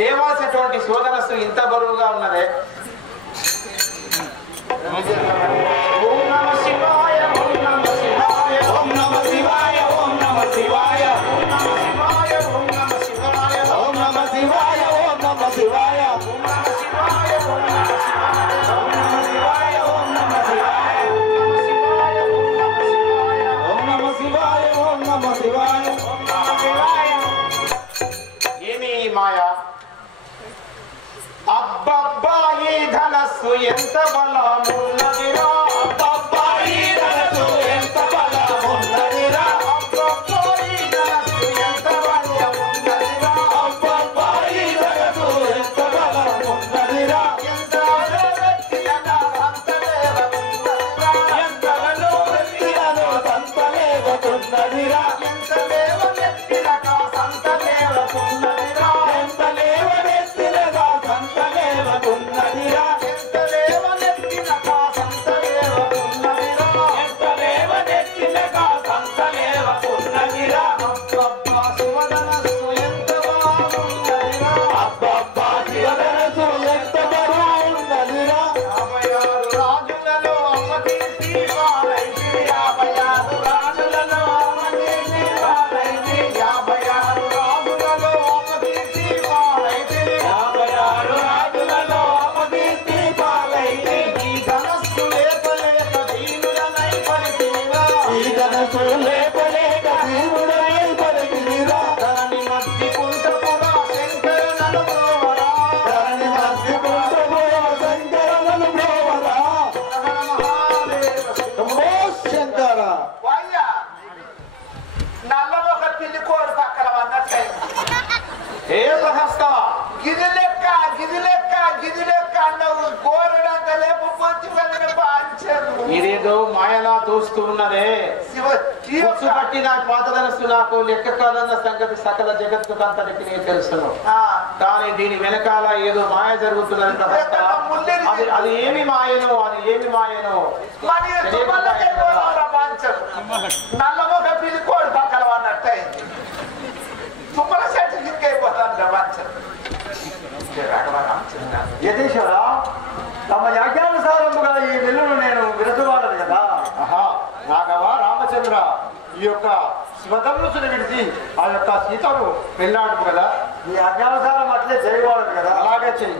లేవాల్సినటువంటి శోధనస్సు ఇంత బరువుగా ఉన్నదే. ఓం నమ శివాయ ఓం నమ శివాయ ఓం నమ శివాయ ఓం నమ శివాయ ఓం నమ శివాయ ఓం నమ శివాయ ఓం నమ శివాయ ఓం నమ శివాయ ఓం నమ శివాయ ఓం నమ శివాయ ఓం నమ శివాయ ఓం నమ శివాయ ఓం నమ శివాయ ఓం నమ శివాయ. ఏమి మాయా? అబ్బబ్బా ఈ ధనస్సు ఎంత బలమున్నదిరా. ఉన్నదిరా ఎంత లేవనెత్తినగా సంత లేవకున్నదిరా ఎంత లేవనెత్తినగా సంత లేవకున్నదిరా ఎంత లేవనెత్తినగా సంత లేవకున్నదిరా ఎంత లేవనెత్తినగా సంత లేవకున్నదిరా అబ్బబ్బా శివధనస్సు ఎంత బాగున్నదిరా అబ్బబ్బా శివధనస్సు ఎంత బాగున్నదిరా 56 రాజులలో అమ్మకీర్తి వారైతే 56 రాజులలో అమ్మకీర్తి వారైతే 56 రాజులలో అమ్మకీర్తి వారైతే 56 రాజులలో అమ్మకీర్తి వారైతే ఈ ధనస్సు లేపలేక దీనుడనై పడితినిరా ఈ ధనస్సు లేపలేక దీనుడనై పడితినిరా ధరణి మధ్య కుంటపురా శంకరనను బ్రోవరా ధరణి మధ్య కుంటపురా శంకరనను బ్రోవరా శంకర వాయ్యా నల్లమొక పిల్లి కోడి పక్కన అన్నట్లే ఏ ప్రహస్త గిది లెక్క అన్నవు కోరడంత లేపు పొచ్చి వెళ్ళిన పాంచారు ఇదేదో మాయలా తోస్తూ ఉన్నదే శివ ఈ బొచ్చు యొక్క- పట్టి నాకు పాతదనస్సు నాకు లెక్క కాదన్న సంగతి సకల జగత్తుకంతటికి నేను తెలుసును ఆ, కానీ దీని వెనకాల ఏదో మాయ జరుగుతున్నది ప్రహస్త అది ఏమి మాయను మరి తుమ్మలకై పోదాంరా పాంచరు నల్లమొక పిల్లి కోడి పక్కన అన్నట్టే తుమ్మల చెట్టు దిక్కైపోతాను పాంచరు యతీశ్వర తమ యాజ్ఞానుసారముగా ఈ విల్లును నేను విరచుకోవాలి కదా ఆహా రాఘవ రామచంద్ర ఈ యొక్క శివధనుసుని విడిచి ఆ యొక్క సీతను పెళ్ళాడు కదా ఈ యాజ్ఞానుసారం అట్లే చేయకూడదు కదా అలాగే చెయ్యి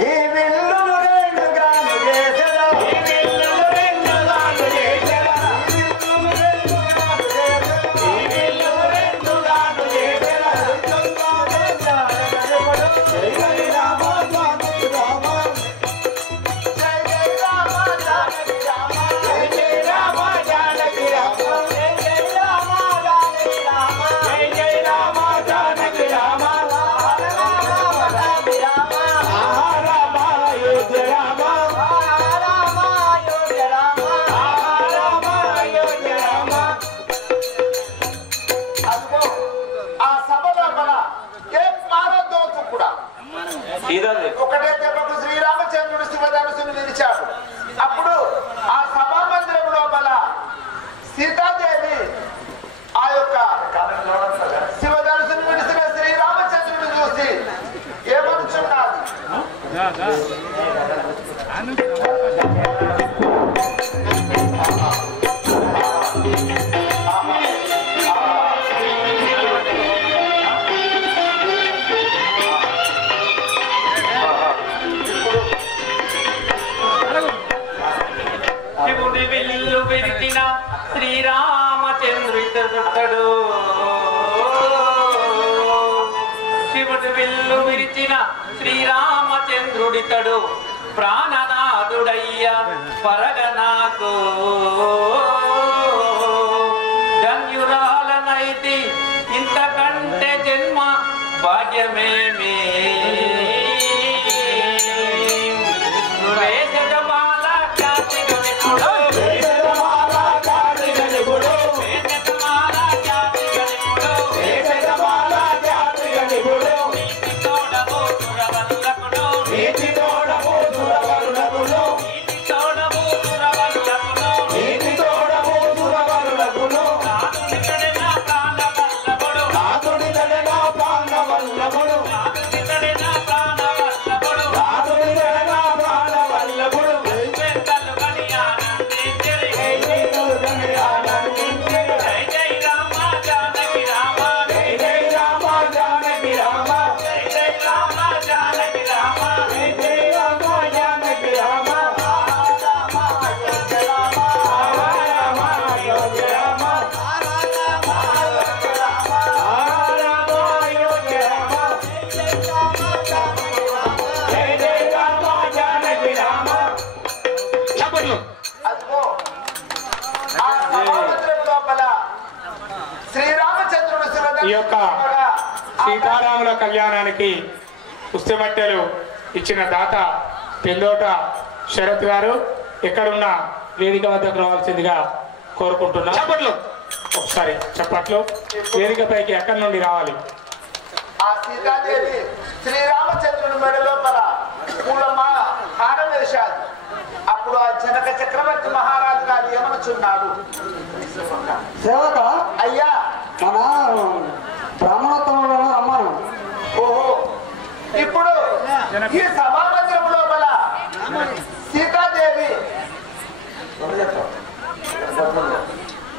ఈ విల్లును రెండుగాను చేసెదా. ఈ విల్లును రెండుగాను చేసెదా. ఈ విల్లును రెండుగాను చేసెదా. ఈ విల్లును రెండుగాను చేసెదా. జై జై రామ జానకి రామ. జై జై రామ జానకి రామ జై జై రామ జానకి రామ. జై జై రామ జానకి రామ జై జై రామ జానకి రామ. ఆహా రామ అయోధ్య రామ. ఆహా రామ అయోధ్య రామ. అదిగో ఆ సభ లోపల ఏం మారద్దో కూడా ఇదండి ఒకటే దెబ్బకు శ్రీరామచంద్రుడు శివధనుసును విరిచాడు. అప్పుడు ఆ సభా మందిరం లోపల సీతాదేవి ఆ యొక్క శివధనుసును విడిసిన శ్రీరామచంద్రుడు చూసి ఏమనుచున్నది? శివుడి విల్లు విరిచిన శ్రీరామచంద్రుడు శివుడి విల్లు విరిచిన శ్రీరామచంద్రుడితడు ప్రాణనాథుడయ్య పరగనాకు ధన్యురాలనైతి ఇంతకంటే జన్మ భాగ్యమేమి వేదమాల జాతిగ విపుడు వేదమాల జాతిగ నిపుడు. వేదమాల జాతిగ విపుడు వేదమాల జాతిగ నిపుడు. నీతి తోడబో దురవల్లకుడు నీతి తోడము దురవరుణకులు. నీతి తోడబో దురవల్లకుడు నీతి తోడము దురవరుణకులు. నాదుని కడిన ప్రాణవల్లభుడు నాథుడి తడన ప్రాణవల్లభుడు. నాదుని కడిన ప్రాణవల్లభుడు నాథుడి తడన ప్రాణవల్లభుడు. పెద్దలు కని ఆనందించిరి జైలు గని ఆనందించి. జై జై రామ జానకి రామ జై జై రామ జానకి రామ. జై జై రామ జానకి రామ జై జై రామ జానకి రామ. రామ అయోధ్య రామ. రామ అయోధ్య రామ. జై జై రామ జానకి రామ. అదిగో ఆ సభా మందిరం లోపల శ్రీరామచంద్రుడు ఈ యొక్క సీతారాముల కళ్యాణానికి పుస్తమట్టెలు ఇచ్చిన దాత పెందోట శరత్ గారు ఎక్కడున్న వేదిక వద్దకు రావాల్సిందిగా కోరుకుంటున్నా. ఒకసారి చప్పట్లు వేదికపైకి ఎక్కడి నుండి రావాలి. ఆ సీతాదేవి శ్రీరామచంద్రుని మెడ లోపల పూలమా హారం వేశాడు. అప్పుడు ఆ జనక చక్రవర్తి మహారాజు గారు ఏమనుచున్నాడు? సేవక అయ్యా మన బ్రాహ్మణోత్తమంలో రమ్మను. ఓహో, ఇప్పుడు ఈ సభామందిరం లోపల సీతాదేవి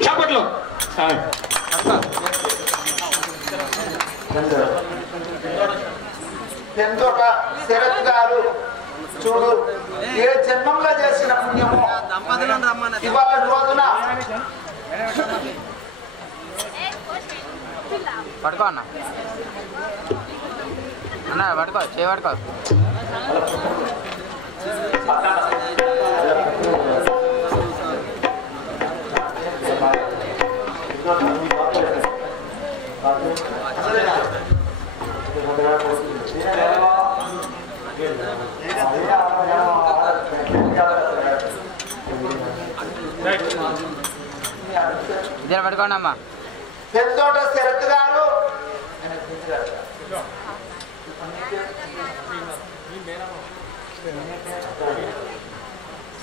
చప్పట్లు. ఎంతోట శరత్ గారు చూడు, ఏ జన్మంలో చేసిన పుణ్యము ఇవాళ రోజున పడుకో అన్న అన్న పడుకో చేయబడుకో. ఇద్దరు పడుకోండి అమ్మా. ఎంతోట శరత్ గారు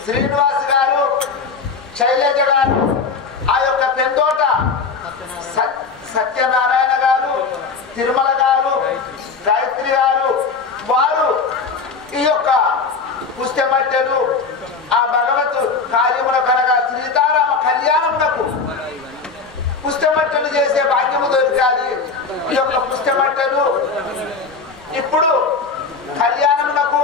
శ్రీనివాస్ గారు శైలజ గారు ఆ యొక్క పెంతోట సత్యనారాయణ గారు తిరుమల గారు గాయత్రి గారు వారు ఈ యొక్క పుస్తమట్టెలు ఆ భగవత్ కార్యముల కనగా సీతారామ కళ్యాణమునకు పుస్తమట్టెలు చేసే భాగ్యము దొరికాలి. ఈ యొక్క పుస్తమట్టెలు ఇప్పుడు కళ్యాణమునకు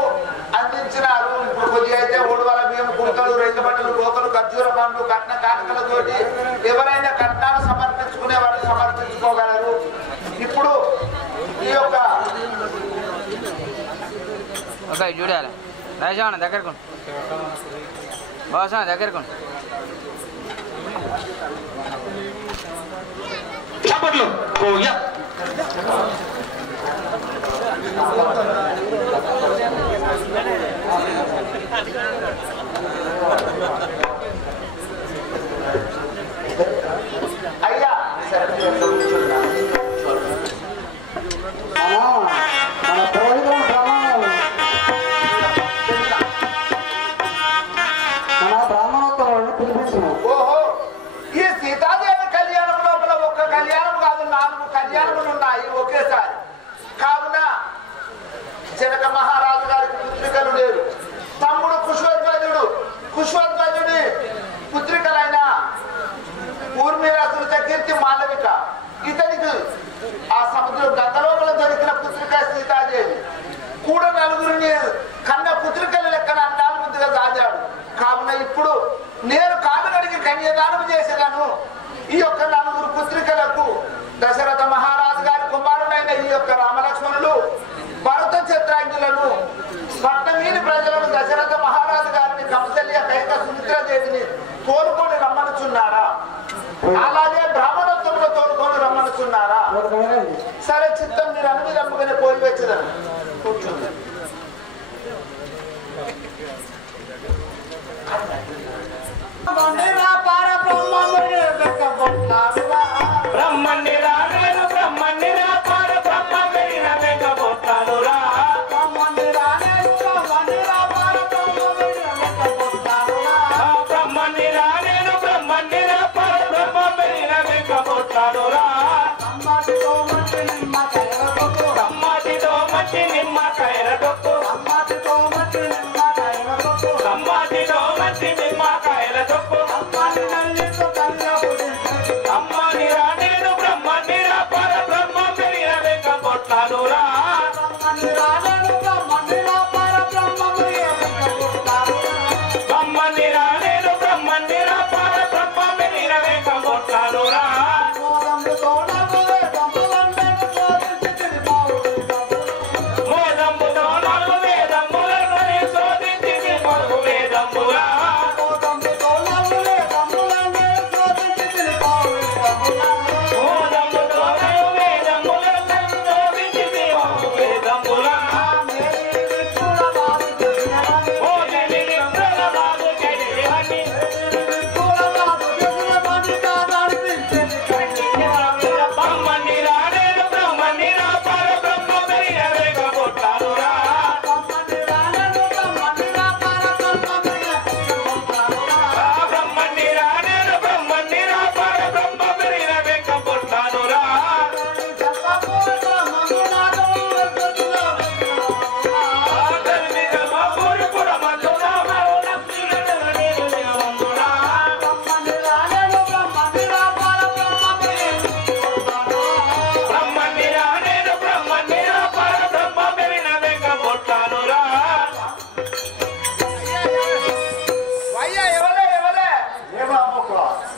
అందించినారు. ఇప్పుడు కొద్దిగా అయితే ఓడువల బియ్యం, కుర్తలు, రైతు బట్టలు, గోకలు, ఖర్జూర పండ్లు, కట్న కానుకలతోటి ఎవరైనా కట్నాలు సమర్పించుకునే వాళ్ళు సమర్పించుకోగలరు. ఇప్పుడు ఈ యొక్క ఓకే చూడాలి రాజామన్న దగ్గరకు బాసా దగ్గరకు చప్పట్లు. అయ్యా మన పురోహితులను మన బ్రాహ్మణోత్తములను పిలిపించు. ఓహో, ఈ సీతాదేవి కళ్యాణం లోపల ఒక్క కళ్యాణం కాదు, 4 కళ్యాణములు ఉన్నాయి ఒకేసారి. కావున జనక మహారాజు గారికి పుత్రికలు లేరు. తమ్ముడు కుష్వధ్వజుడి పుత్రికలైన ఊర్మిళ, శృత, కీర్తి, మాలవిక. ఇతనికి ఆ సముద్రం గంగలోపల దొరికిన పుత్రిక సీతాదేవి కూడా 4 కన్న పుత్రికల లెక్కన 4 దాచాడు. కావున ఇప్పుడు నేను కామినడికి కన్యాదానం చేసేదాను. ఈ యొక్క 4 పుత్రికలకు దశరథ మహారాజు గారి కుమారుడైన ఈ యొక్క రామలక్ష్మణులు భరత చిత్రాంగులను స్వర్ణమీని ప్రజలను దశరథ మహారాజు గారిని కౌసల్య, కైక, సుమిత్రాదేవిని తోలుకొని రమ్మనుచున్నారా? అలాగే బ్రాహ్మణోత్తములు తోలుకొని రమ్మనుచున్నారా? సరే చిత్తం, మీరు అన్ని రమ్మగానే పోయి వచ్చేదాన్ని. కూర్చోండి. బ్రహ్మణిరా నేను బ్రహ్మణిరా పార బ్రహ్మ వెళ్ళిన వెంక పొట్టానురా. బ్రహ్మణిరా నేను బ్రహ్మణిరా పార బ్రహ్మ వెళ్ళిన వెంక పొట్టానురా. బ్రహ్మణిరా నేను బ్రహ్మణిరా పార బ్రహ్మ వెళ్ళిన వెంక పొట్టానురా. అమ్మాటితో మట్టి నిమ్మకాయల డొక్కు, అమ్మాటితో మట్టి నిమ్మకాయల డొక్కు, అమ్మాటితో మట్టి నిమ్మకాయల డొక్కు, అమ్మాటితో మట్టి నిమ్మకాయల డొక్కు, అమ్మాటి నల్లితో కన్యాపురి. అమ్మనిరా నేను బ్రహ్మనిరా పర బ్రహ్మ పెరిగిన వెంక పొట్టానురా. బ్రహ్మనిరా నేను బ్రహ్మనిరా పర బ్రహ్మ పెరిగిన వెంక పొట్టానురా. బ్రహ్మనిరా నేను బ్రహ్మనిరా పర బ్రహ్మ పెరిగిన వెంక పొట్టానురా. మోదముతో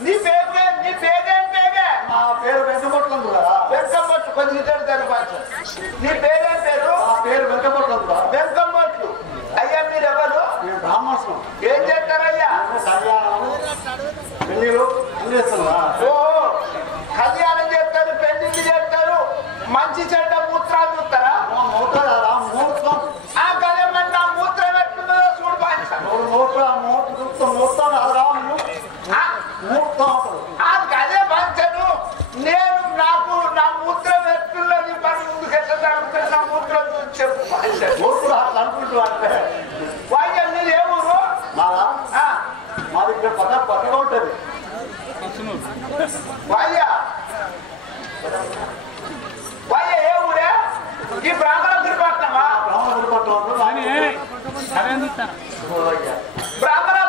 నీ పేరేం పేరే? నా పేరు వెంకపట్లందు కదా. వెంకమ్మట్లు కొంచెం ఇద్దరు తెరపాల్సి. నీ పేరేం పేరు? నా పేరు వెంకపట్లందు కదా. వెంకమ్మట్లు. అయ్యా మీరు ఎవరు? నేను బ్రాహ్మణం. ఏం చేస్తారయ్యా? కళ్యాణం పెళ్లిలు అన్ని చేస్తున్నా. ఓ కళ్యాణం చేస్తారు, పెళ్లిళ్ళు చేస్తారు, మంచి చెడ్డ మూత్రాలు చూస్తారా? మూత్రం ఆ కళ్యాణ మూత్రం ఎట్లుందో చూడు ఆ గదే పంచను. నేను నాకు నా మూత్రం ఎట్లున్నది పని ముందుకు ఎట్లా జరుగుతుంది నా మూత్రం చూసి చెప్పు. అనుకుంటూ అంటే వాయ్య మీరు ఏ ఊరు? మాది ఇక్కడ పక్కగా ఉంటుంది. వాయ్య ఏ ఊరే? ఈ బ్రాహ్మణ దుర్పట్నమా? బ్రాహ్మణ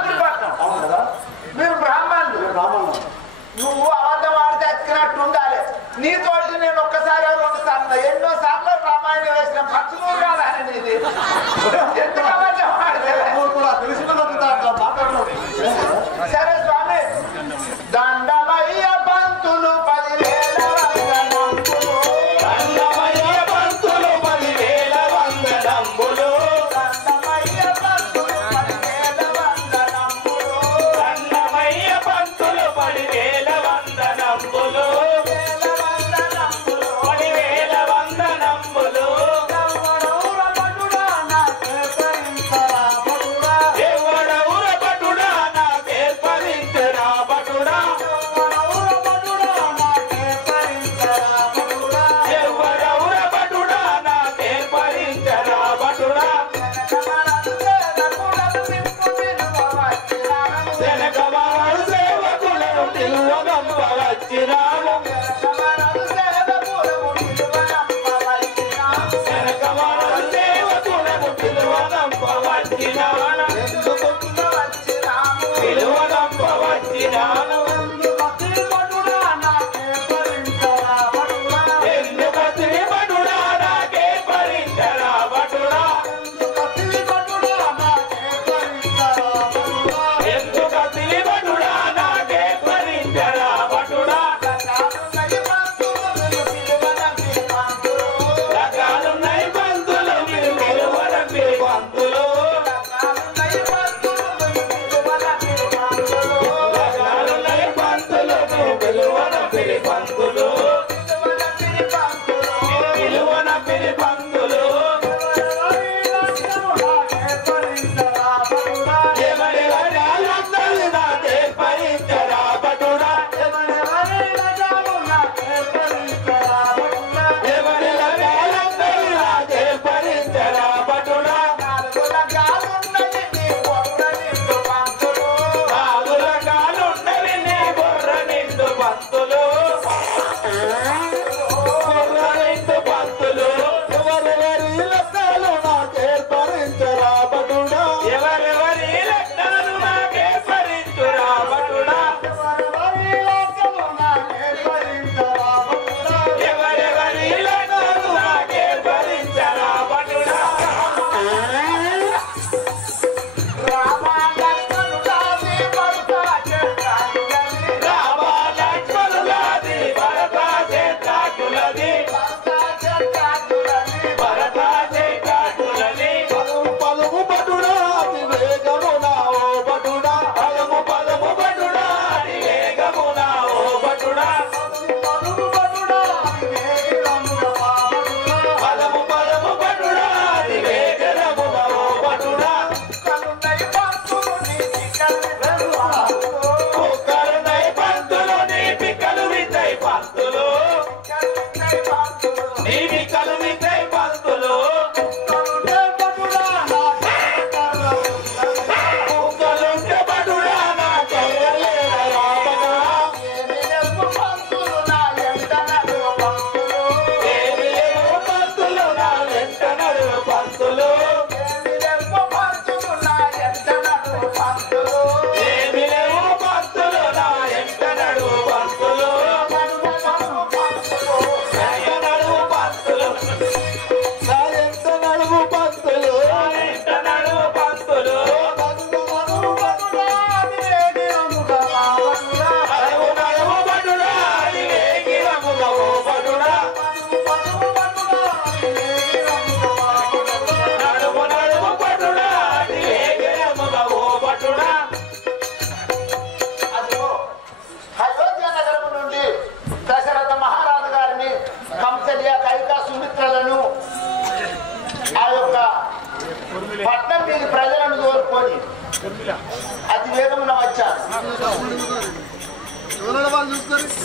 దుర్పట్నం. మీరు బ్రాహ్మణులు. నువ్వు అబద్ధం ఆడితే ఎత్తుకున్నట్టు ఉండాలి. నీతోటి నేను ఒక్కసారి 2 సార్లు ఎన్నో సార్లు రామాయణం వేసిన పచ్చనూరు కాదని నీది. ఎందుకు అబద్ధం ఆడితే? సరే స్వామి, దండమయ్య పంతులు 10,000 వందనంబులు. దండమయ్య పంతులు 10,000 వందనంబులు. దండమయ్య పంతులు 10,000 వందనంబులు. దండమయ్య పంతులు 10,000 వందనంబులు. 10,000 వందనంబులు. ఎవడౌర పటుడా నాకేర్పరించరా పటుడా. ఎవడౌర పటుడా నాకేర్పరించరా పటుడా. వెనకవాడు సేవకులను పిలువగంపవచ్చినాము. వెనకవాడు సేవకులను పిలువగంపవచ్చినాను. పిలువగంపవచ్చినాను. ఎందుకతిని పటుడా నాకే పరించరా పటుడా. ఎందుకతిని పటుడా నాకే పరించరా పటుడా.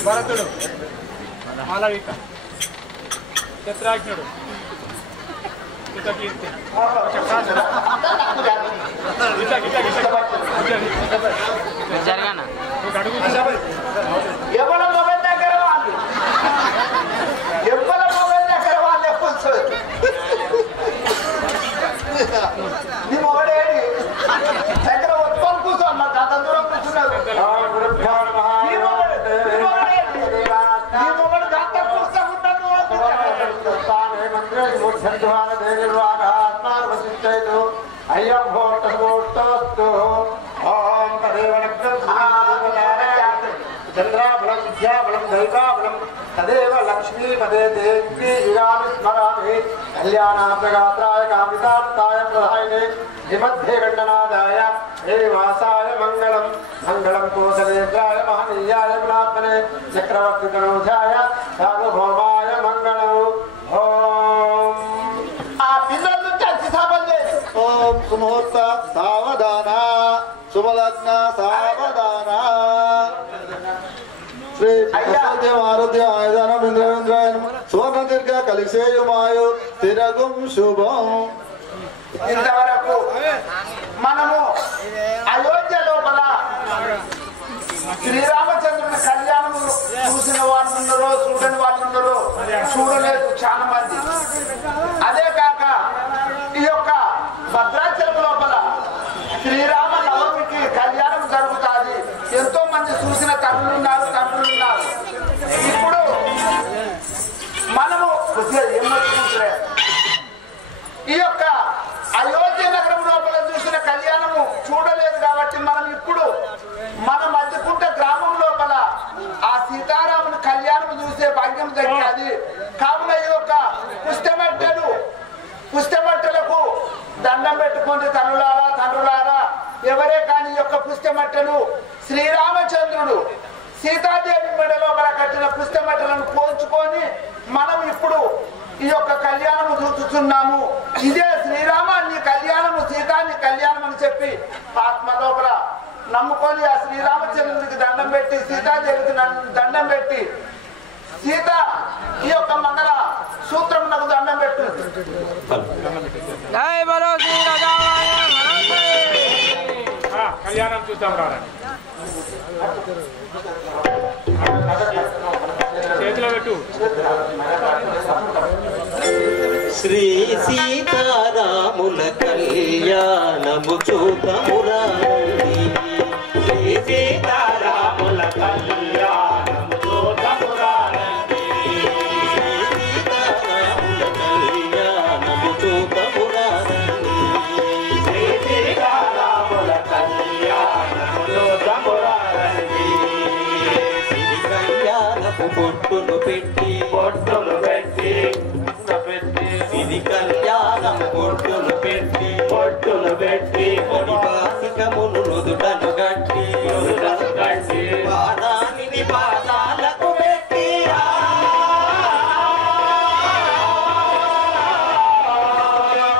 భరతుడు మాలవిక చిత్రాజ్ఞుడు కీర్తి జరగానా ఎవరి మొబైల్ దగ్గర వాళ్ళు ఎవరి మొబైల్ దగ్గర వాళ్ళే కూర్చోరు నీ మొగడేడి దగ్గర ఒట్టుకొని కూర్చోను మాకు అంత దూరం కూర్చున్నావు నీ మొగడు గంట కూర్చోకుంటాను అయ్యం భోటస్తు ఓం తదేవ చంద్రాబలం విద్యాబలం దైవాబలం తదేవ లక్ష్మీపదే దేవి యుగామి స్మరామి కళ్యాణాప్రగాత్రాయ కామితాప్తాయ ప్రధాయినే శ్రీమధ్యే గండనాదాయ శ్రీవాసాయ మంగళం మంగళం కోసలేంద్రాయ మహనీయాయ గుణాత్మనే చక్రవర్తి తనూజాయ సార్వభౌమాయ మంగళం ఓం ఆ పిల్లల నుంచి అతి సాబం చేసి ఓం సుముహూర్త సావధాన శుభలగ్న సావధాన శ్రీ ఆరోగ్యం ఆరోగ్యం ఆయుధానం ఇంద్రవేంద్రాయనం సువర్ణ దీర్ఘ కలిసేయుమాయు స్థిరగుం శుభం. ఇంతవరకు మనము అయోధ్య లోపల శ్రీరామచంద్రుని కళ్యాణం చూసిన వాళ్ళు ఉన్నారో చూడని వాళ్ళు ఉన్నారో చూడలేదు చాలా మంది. అదే కాక ఈ యొక్క భద్రాచలం లోపల శ్రీరామ నవమికి కళ్యాణం జరుగుతుంది. ఎంతో మంది చూసిన తల్లులు ఉన్నారు. ఇప్పుడు మనము ఈ యొక్క అయోధ్య నగరం లోపల చూసిన కళ్యాణము చూడలేదు కాబట్టి మనం ఇప్పుడు మన మధ్యకుంట గ్రామం లోపల ఆ సీతారాముని కళ్యాణం చూసే భాగ్యం జరిగినది. కావున ఈ యొక్క పుస్తమట్టలకు దండం పెట్టుకుంటే తండ్రులారా ఎవరే కానీ యొక్క పుస్తమట్టలు శ్రీరామచంద్రుడు సీతాదేవి మెడ లోపల కట్టిన పుస్తమట్టలను పోల్చుకొని మనం ఇప్పుడు ఈ యొక్క కళ్యాణము చూస్తున్నాము. ఇదే శ్రీరామాన్ని కళ్యాణము సీతాన్ని కళ్యాణం అని చెప్పి ఆత్మ లోపల నమ్ముకొని ఆ శ్రీరామచంద్రుడికి దండం పెట్టి సీతాదేవికి దండం పెట్టి సీత ఈ యొక్క మంగళ సూత్రం నాకు దండం పెట్టు. కళ్యాణం చూద్దాం రా చేతిలో పెట్టు. శ్రీ సీతారాముల కళ్యాణము చూతమురారండి. శ్రీ సీతారాముల కళ్యాణము చూతమురారండి. శ్రీ సీతారాముల కళ్యాణము చూతమురారండి. శ్రీ సీతారాముల కళ్యాణము చూతమురారండి. శ్రీ కళ్యాణపు బొట్టును పెట్టి ఇది కళ్యాణం బొట్టును పెట్టి పొడి బాసికమును నుదుటను గట్టి పాదానిని పాదాలకు పెట్టి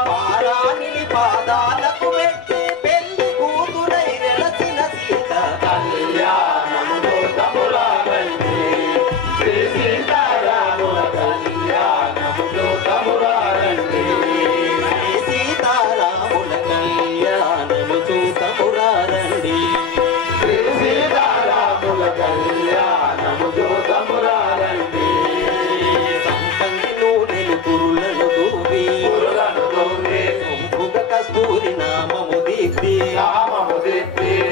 పాదానిని పాదాలకు పెట్టి పెళ్లి కూతురై వెలసిన సీత కళ్యాణము చూతమురారండి. శ్రీ సీతారాముల కళ్యాణము చూతమురారండి. శ్రీ సీతారాముల కళ్యాణము చూతమురారండి. శ్రీ సీతారాముల కళ్యాణము చూతమురారండి. సంపంగి నూనెలు కురులను దూవి సొంపుగ కస్తూరి నామము దీప్తి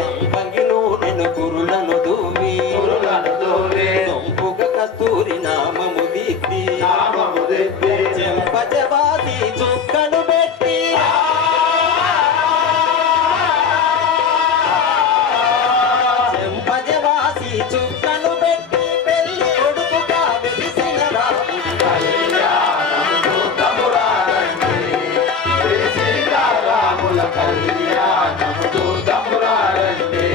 సంపంగి నూనెను కురులను దూవి సొంపుగ కస్తూరి నామము దీప్తి చెంపజవాది చుక్కను పెట్టి చెంపజవాసి చుక్కను పెట్టి పెళ్లి కొడుకుగా వెలిసిన రాముడి కళ్యాణము చూతమురారండి. శ్రీ సీతారాముల కళ్యాణము చూతమురారండి.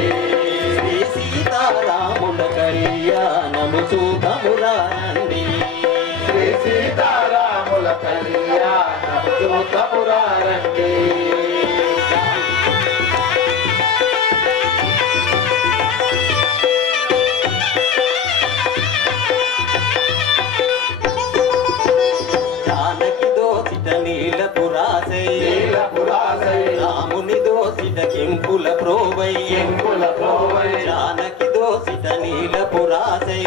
శ్రీ సీతారాముల కళ్యాణము చూతమురారండి. శ్రీ సీతారాముల కళ్యాణము చూతమురారండి. కెంపుల ప్రోవై జానకి దోసిట నీలపురాసై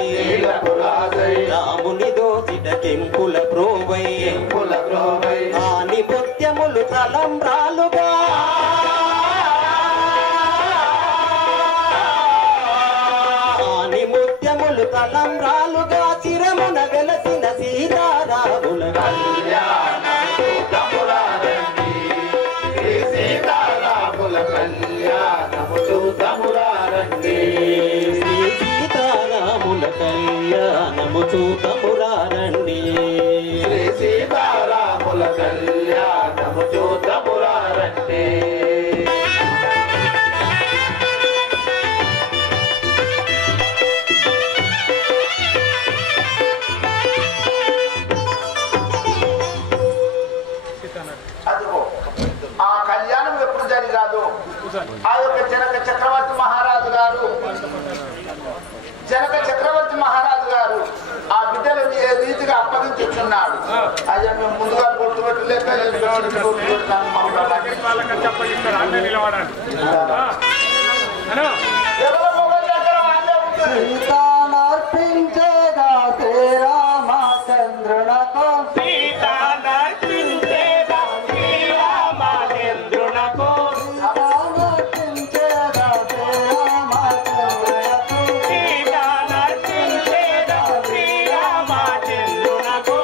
రాముని దోసిట కెంపుల ప్రోవై ఆని ముత్యములు తలంబ్రాలుగా ఆని ముత్యములు తలంబ్రాలుగా చిరమున వెలసిన సీతారాముల శ్రీ సీతారాముల కళ్యాణము చూతమురారండి శ్రీ సీతారాముల కళ్యాణము చూతమురారండి అదిగో ఆ కళ్యాణం ఎప్పుడు జరిగాదు ఆ యొక్క జనక చక్రవర్తి మహారాజు గారు ఆ బిడ్డలను ఏ రీతిగా అప్పగించున్నాడు అయ్యా మేము ముందుగా గుర్తుపెట్టలేక సీతానర్పించేదా శ్రీరామచంద్రునకు సీతానర్పించేదా శ్రీరామచంద్రునకు సీతానర్పించేదా శ్రీరామచంద్రునకు సీతానర్పించేదా శ్రీరామచంద్రునకు శ్రీరామచంద్రునకు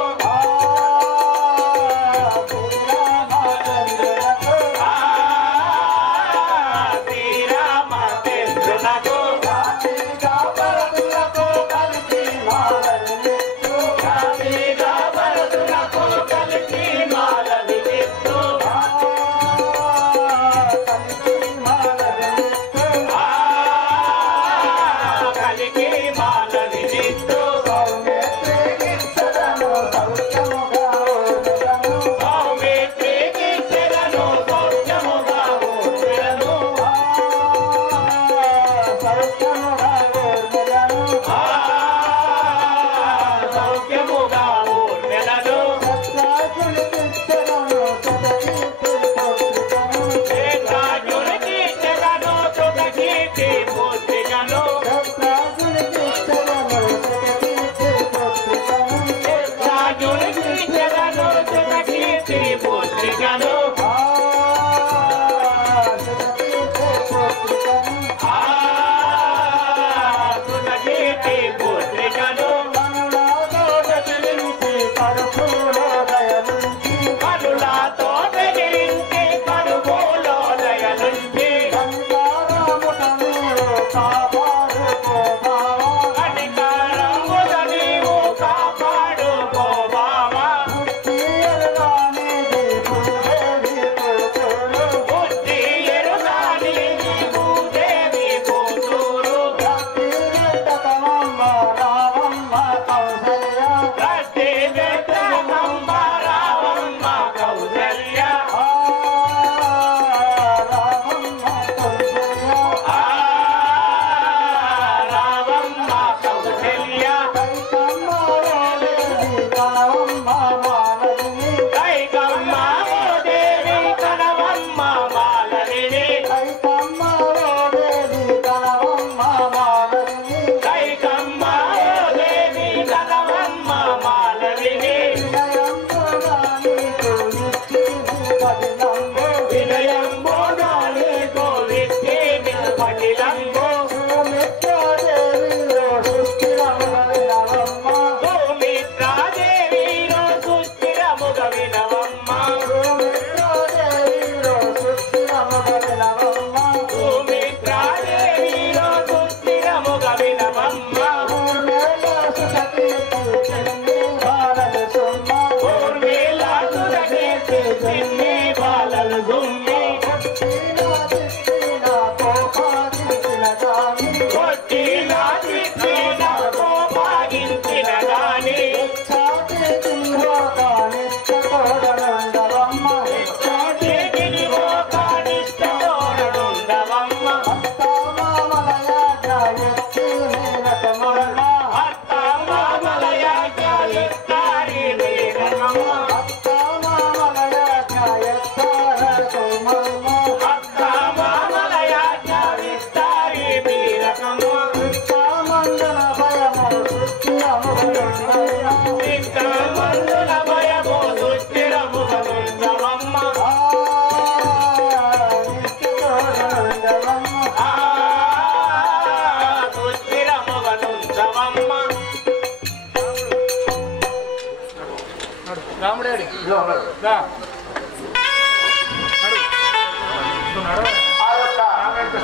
రాముడేడి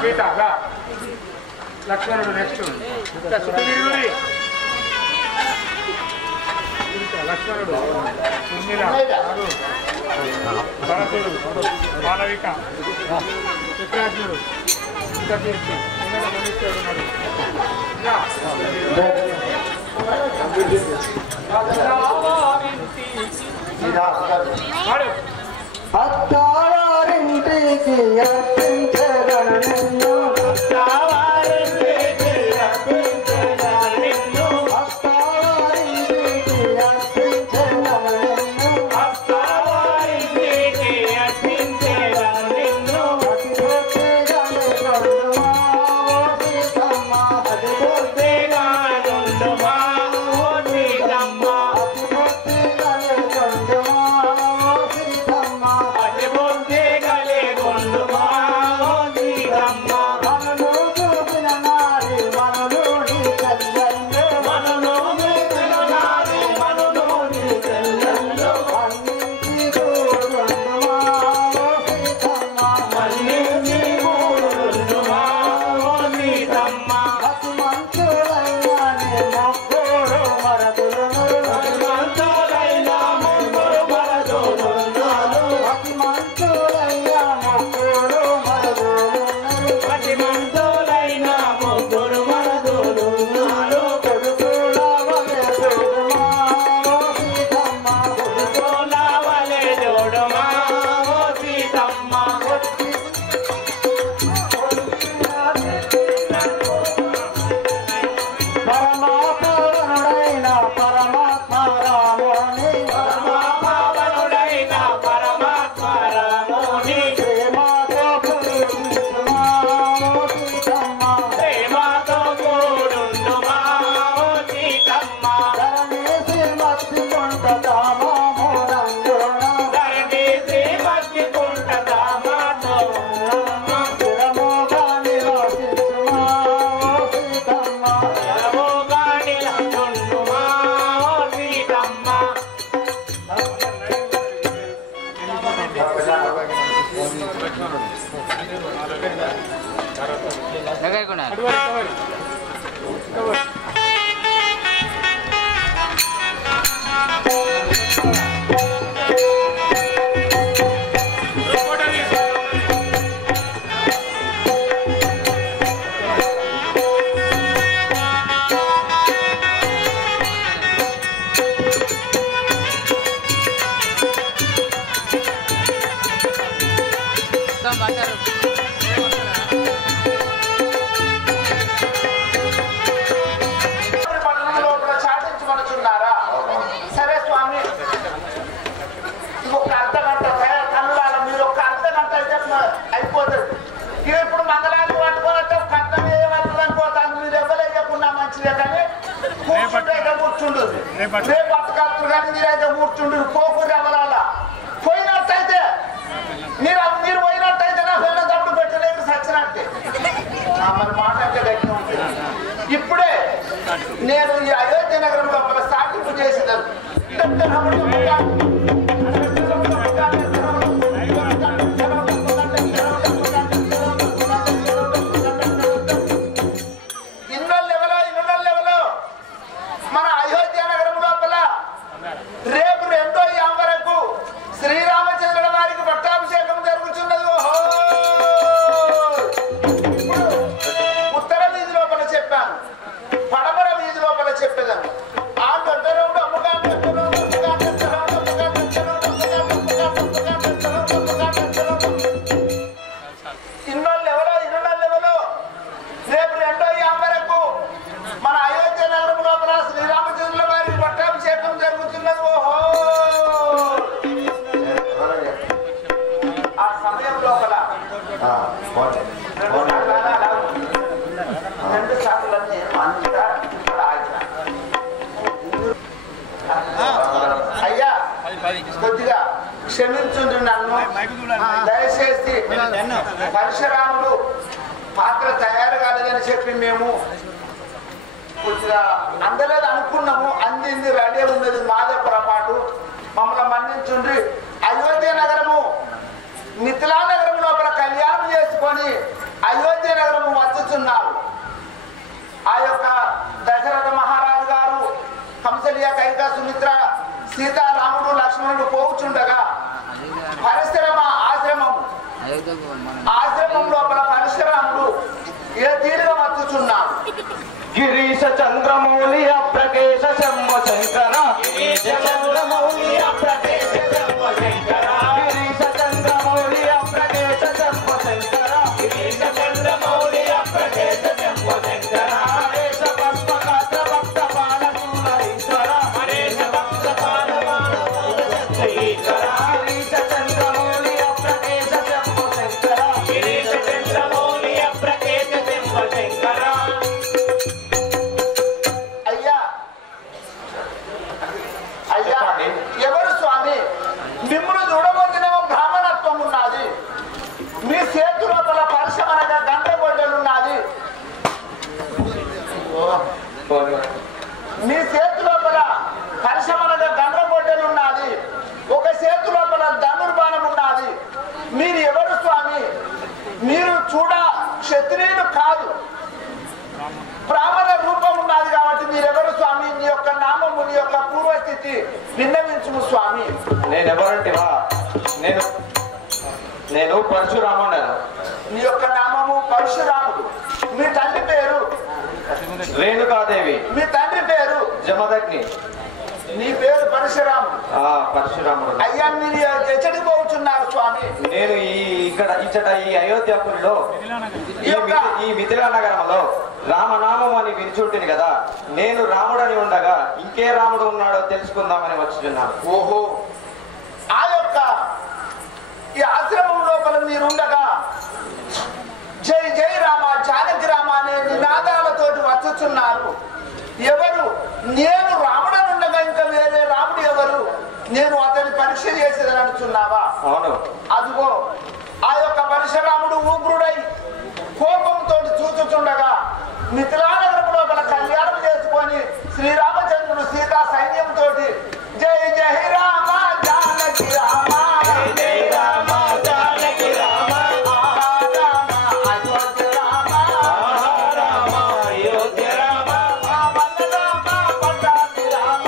సీత లక్ష్మణుడు నెక్స్ట్ సుఖవీరుడి లక్ష్మణుడు ఉర్మిళ భరతుడు మాలవిక చిత్రాజ్ఞుడు ఇంద్రకీర్తి మనుష్యుడు అత్తావారింటికి అర్పించగలను నిన్ను అత్తావారింటికి అర్పించగలను నిన్ను అత్తావారింటికి అర్పించగలను నిన్ను అత్తావారింటికి అర్పించగలను నిన్ను రేపు అత్తకత్తు కానీ మీరైతే కూర్చుండ్రు పోకూరి అమలాల పోయినట్టయితే మీరు పోయినట్టయితే నా పిల్లల తప్పుడు పెట్టలేదు సచ్చినట్టే మరి మాట అంటే గట్టిగా ఉంటుంది. ఇప్పుడే నేను ఈ అయోధ్య నగరం లోపల స్థాపింపు చేసేదాన్ని రేపు 2వ యాం వరకు శ్రీరామచంద్రుల వారికి పట్టాభిషేకం జరుగుతున్నది. ఇప్పుడు ఉత్తర వీధి లోపల చెప్పాను, పడమర వీధి లోపల చెప్పేదాన్ని. ఆ గడ్డరౌండ్ అమ్మగారు పరశురాముడు పాత్ర తయారు కాలేదని చెప్పి మేము కొద్దిగా అందలేదు అనుకున్నాము. అందింది, రెడీ ఉన్నది, మాదే పొరపాటు, మమ్మల్ని మన్నించుండ్రి. అయోధ్య నగరము మిథిలా నగరం లోపల కళ్యాణం చేసుకొని అయోధ్య నగరము వచ్చుచున్నారు. ఆ యొక్క దశరథ మహారాజు గారు కంసలియ కైక సుమిత్ర సీతారాముడు లక్ష్మణుడు పోవుచుండగా పరశురామ ఆశ్రమం లోపల పరశురాముడు ఏ తీరుగా వచ్చుచున్నాడు. గిరీశ చంద్రమౌళి అప్రకేశ శంభ శంకర గిరీశ చంద్రమౌళి అప్రకేశ శంభ శంకర గిరీశ చంద్రమౌళి అప్రకేశ శంభ శంకర గిరీశ చంద్రమౌళి అప్రకేశ శంభ శంకర హరేశ పద్మకాత్ర భక్త బాలశూల ఈశ్వర హరేశ భక్త ఈశ్వర గిరీశ చంద్రమౌళి అప్రకేశ శంభ శంకర గిరీశ చంద్రమౌళి అప్రకేశ శంభ శంకర. అయ్యా ఎవరు స్వామి? మిమ్మల్ని చూడబోతున్నేమో బ్రాహ్మణత్వం ఉన్నది, మీ చేతు లోపల పరశమనగా గండ్రగొడ్డలున్నది, మీ చేతు లోపల పరశమనగా గండ్రగొడ్డలున్నది, ఒక చేతు లోపల ధనుర్బాణం ఉన్నది. మీరు ఎవరు స్వామి? మీరు చూడ క్షత్రియులు కాదు, బ్రాహ్మణ రూపం ఉన్నది కాబట్టి మీరెవరు స్వామి? నీ యొక్క నామము, నీ యొక్క పూర్వస్థితి విన్నవించుము స్వామి. నేనెవరంటివా? నేను పరశురాముడను. నీ యొక్క నామము పరశురాముడు. మీ తండ్రి పేరు? రేణుకాదేవి. మీ తండ్రి పేరు? జమదగ్ని. నీ పేరు పరశురాముడు. పరశురాముడు. అయ్యా మీరు ఎచ్చడికి పోతున్నారు స్వామి? నేను ఇచ్చట ఈ అయోధ్యపురిలో ఈ మిథిలా నగరంలో రామనామం అని వినిచుంటుంది కదా, నేను రాముడని ఉండగా ఇంకే రాముడు ఉన్నాడో తెలుసుకుందామని వచ్చుచున్నాను. ఓహో, ఆ యొక్క ఈ ఆశ్రమం లోపల మీరుండగా జై జై రామ జానకి రామ అనే నినాదాలతోటి వచ్చుచున్నారు. ఎవరు? నేను రాముడనుండగా ఇంకా వేరే రాముడు ఎవరు? నేను అతని పరీక్ష చేసేదని అంటున్నావా? అవును. అదిగో ఆ యొక్క పరశురాముడు ఉగ్రుడై కోపంతో చూచుచుండగా మిథిలా నగరం లోపల కళ్యాణం చేసుకొని శ్రీరామచంద్రుడు సీతా సైన్యంతో జై జై రామ జానకి రామ జై రామ జానకి రామ అయోధ్య రామ రామ అయోధ్య రామ రామ పట్టాభి రామ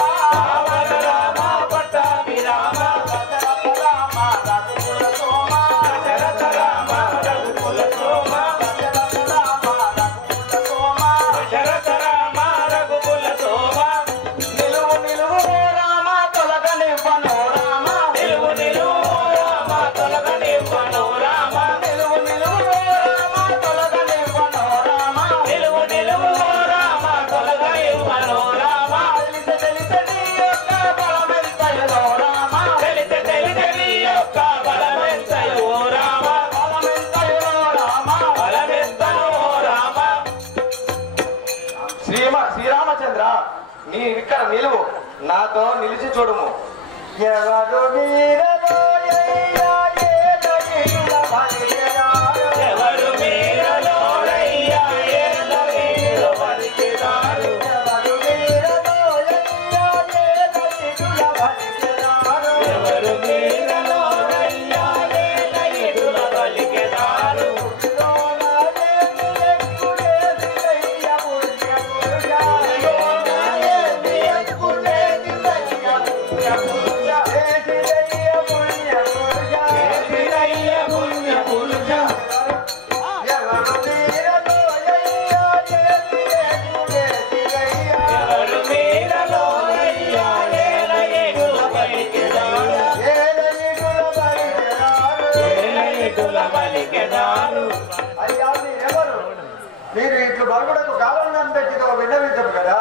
రామ పట్టాభి రామ దశరథ రామ రఘుకుల సోమ దశరథ రామ రఘుకుల సోమ దశరథ రామ రఘుకుల సోమ దశరథ రామ రఘుకుల సోమ. నిలువు నిలువు రామ తొలగనివ్వను రామ నిలువు నిలువు రామ తొలగనివ్వను రామ నిలువు నిలువు రామ తొలగనివ్వను రామ నిలువు నిలువు రామ తొలగనివ్వను రామ తెలిసి తెలిసి నీ యొక్క బలమెంతయులో రామ తెలిసి నీ యొక్క బలమెంతయో రామ బలమెంతయులో రామ బలమెంతయో రామ. శ్రీరామచంద్ర, నీ ఇక్కడ నిలువు, నాతో నిలిచి చూడుము. ఎవరు మీరలో అయ్యా ఏదో నిలువ బలిరారు ఎవరు మీరలోనయ్యా ఏళ్ళ వీరు పలికినారు. ఎవరు మీరలో అయ్యా ఏదో నిలువ బలిరారు ఎవరు మీరలోనయ్యా ఏళ్ళ ఇటుల పలికినారు. ఏటిదయ్య పుణ్య పురుష. ఎవరు మీరలోనయ్యా ఏళ్ళ ఇటుల పలికినారు. ఏళ్ళ ఇటుల పలికినారు. మీరు ఇట్లు బరుగుడకు కాలం పెట్టితో విన్నవించము కదా.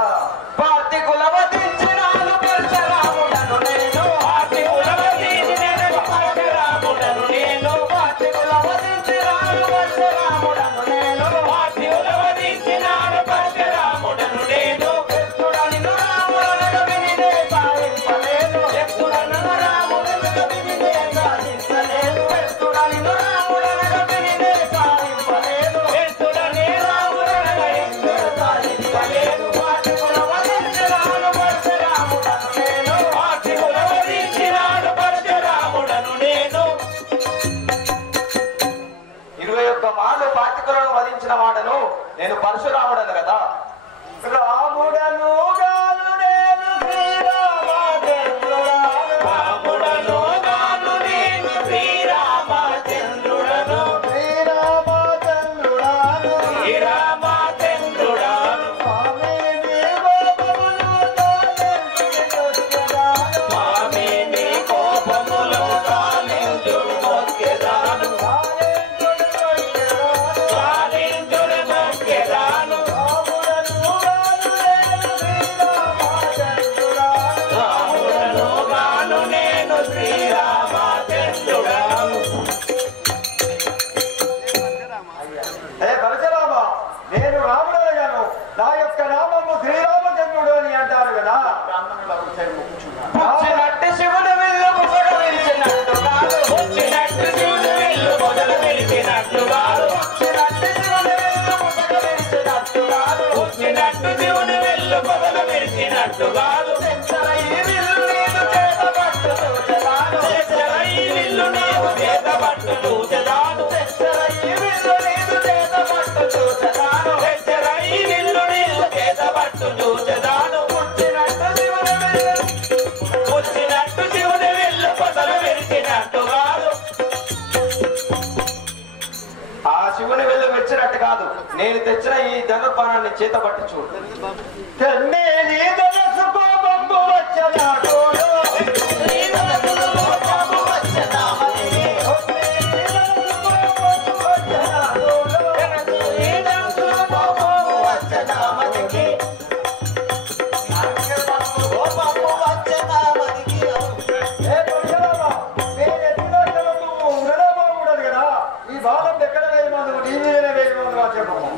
పార్టీ కులవదించినాను పరశురాముడను నేను. పార్టీ కులవదించినాను పరశురాముడను నేను. పార్టీ కులవదించినాను పరశురాముడను నేను. పార్టీ కులవదించినాను పరశురాముడను నేను. ఎప్పుడను రాముడను వినినే సాధించలేను. ఎప్పుడను రాముడను వినినే సాధించలేను. ఎప్పుడను రాముడను వినినే నేను పరశురాముడను కదా. రాముడను గాను నేను శ్రీరామచంద్రుడాను. రాముడను గాను నేను శ్రీరామచంద్రుడను. శ్రీరామచంద్రుడాను. శ్రీరామచంద్రుడను. స్వామి నీ కోపములో స్వామి నీ కోపములో కాలించుడు మొక్కెదాను. కాలించుడు మొక్కెదాను. రాముడను గాను నేను శ్రీరామచంద్రుడను. ఏ పరశురామ, నేను రాముడయ్యాను, నా యొక్క నామము శ్రీరామచంద్రుడు అని అంటారు కదా. వచ్చినట్టు శివుడు విల్లు మొదలు విరిచినట్టు కాదు. వచ్చినట్టు శివుడు విల్లు మొదలు విరిచినట్టు కాదు. వచ్చినట్టు శివుడు విల్లు మొదలు విరిచినట్టు కాదు. వచ్చినట్టు శివుడు విల్లు మొదలు విరిచినట్టు కాదు. తెచ్చరై విల్లు నీవు చేత పట్టు చూచెదాను. తెచ్చరై విల్లు నీవు చేత పట్టు చూచెదాను. తెచ్చరై విల్లు నీవు చేత పట్టు చూచెదాను. తెచ్చరై విల్లు నీవు చేత పట్టు చూచెదాను. వచ్చినట్టు శివుని విల్లు పొదలు విరిచినట్టు కాదు. ఆ శివుని వెళ్ళి వచ్చినట్టు కాదు. నేను తెచ్చిన ఈ ధనుర్బాణాన్ని చేత పట్టి చూడు. తెన్నేలి ధనసు కోపము వచ్చనాడు. ఏ పరశురామ, నేను ఎత్తిన కలము ఉండడమూడదు కదా. ఈ బాణం ఎక్కడ వేయమందు, నీ మీదనే వేయమందు అని చెప్పము.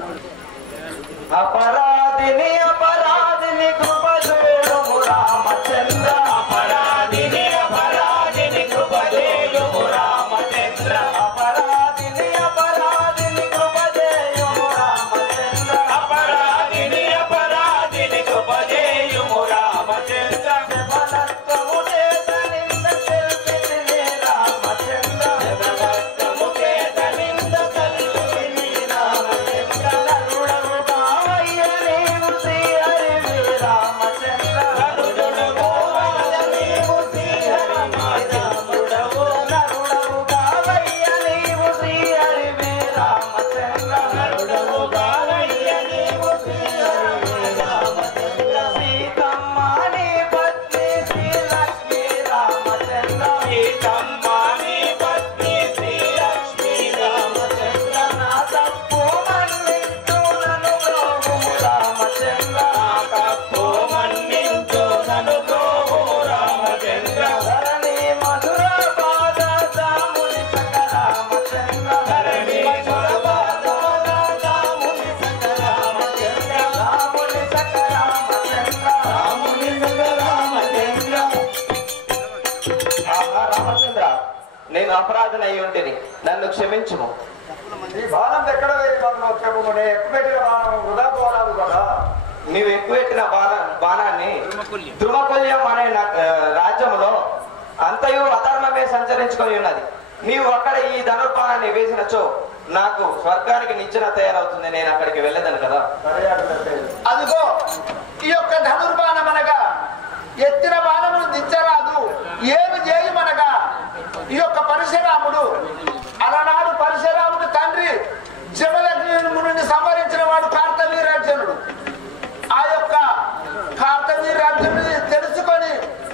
అపరాధిని అపరాధిని కృప చూడుము రామచంద్ర. అపరాధిని అపరాధిని కృప చూడుము రామచంద్ర. అపరాధిని అపరాధిని కృప చేయుము రామచంద్ర. అపరాధిని అపరాధిని కృప చేయుము రామచంద్ర. జగదత్తము చేత నింద తెలిపితిని రామచంద్ర. జగదత్తము చేత నింద తెలిపితిని రామచంద్ర. నరుడవు కావయ్య నీవు శ్రీహరివి రామచంద్ర. నరుడవు కావయ్య నీవు శ్రీహరివి రాముడవు. నరుడవు కావయ్య నీవు శ్రీహరివి రామచంద్ర. నరుడవు కావయ్య నీవు శ్రీహరివి రామచంద్ర. సీతమ్మ నీ పత్ని శ్రీలక్ష్మీ రామచంద్ర. సీతమ్మ నీ పత్ని శ్రీలక్ష్మీ రామచంద్ర. నా తప్పు మన్నించు నన్ను బ్రోవుము రామచంద్ర. నా తప్పు మన్నించు నన్ను బ్రోవుము రామచంద్ర. ధరణి మధుర పాద దాముని సక రామచంద్ర. ధరణి మధుర పాద దాముని సక రామచంద్ర. రాముని సక రామచంద్ర. రాముని సక రామచంద్ర. ఆహా రామచంద్ర, నేను అపరాధన అయి ఉంటేని నన్ను క్షమించుము. ఈ బాణం ఎక్కడ వేయమందు చెప్పము. నేను ఎక్కువ పెట్టిన బాణం వృధా పోరాదు కదా. నీవు ఎక్కువెట్టిన బాణాన్ని ధ్రువకొల్యం అనే రాజ్యములో అంతయు అధర్మమే సంచరించుకొని ఉన్నది. నీవు అక్కడ ఈ ధనుర్బాణాన్ని వేసినచో నాకు స్వర్గానికి నిచ్చెన తయారవుతుంది. నేను అక్కడికి వెళ్ళేదాను కదా. సరే అంటే అదిగో ఈ యొక్క ధనుర్బాణం అనగా ఎత్తిన బాణమును దించరాదు. ఏమి చేయమనగా ఈ యొక్క పరశురాముడు అలనాడు పరశురాముడు తండ్రి జమదగ్ని సంహరించిన వాడు కార్తవీర్యార్జునుడు. ఆ యొక్క కార్తవీర్యార్జునుడిని తెలుసుకొని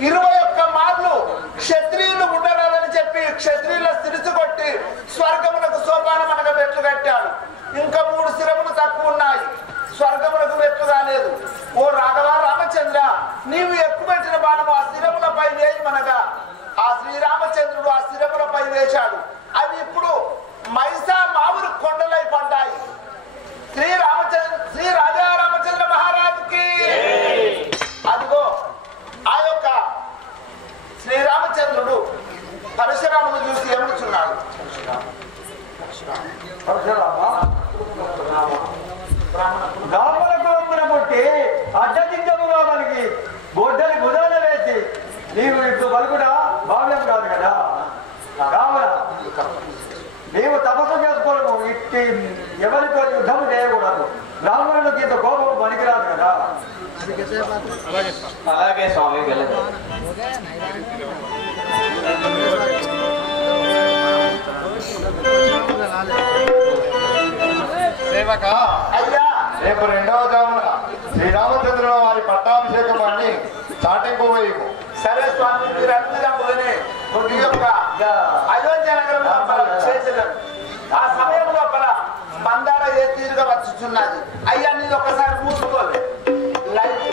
21 మార్లు క్షత్రియులు ఉండరాదని చెప్పి క్షత్రియుల సిరిసి కొట్టి స్వర్గమునకు సోపానం అనగా మెట్లు కట్టాడు. ఇంకా 3 శిరములు తక్కువ ఉన్నాయి, స్వర్గమునకు మెట్లు కాలేదు. ఓ రాఘవ రామచంద్ర, నీవు ఎక్కువ పెట్టిన బాణము ఆ శిరములపై వేయమనగా ఆ శ్రీరామచంద్రుడు ఆ శిరములపై వేశాడు. అవి ఇప్పుడు మైసా మావురు కొండలై పడ్డాయి. శ్రీ రాజా రామచంద్ర మహారాజుకి అదిగో ఆ యొక్క శ్రీరామచంద్రుడు పరశురామును చూసి ఏమనుచున్నాడు. బ్రాహ్మణ కులమున పుట్టి అడ్డదిద్దముగా మనకి గొడ్డలి భుజాన వేసి నీవు ఇప్పుడు పలుకుడా భావ్యం కాదు కదా. కావున నీవు తపస్సు చేసుకోవడము ఇట్టి ఎవరితో యుద్ధము చేయకూడదు. బ్రాహ్మణులకు ఇంత కోపం పనికిరాదు కదా. అలాగే స్వామి వెళ్ళదు. సేవక అయ్యా, రేపు 2వ జామున శ్రీరామచంద్రుల వారి పట్టాభిషేకం అని చాటింపు వేయము. సరే స్వామి, మీరు అర్థంగానే ఈ యొక్క అయోధ్య నగరం లోపల చేసినారు. ఆ సమయం లోపల మందార ఏ తీరుగా వచ్చుచున్నది. అయ్యా నీది ఒకసారి మూసుకోలే లైట్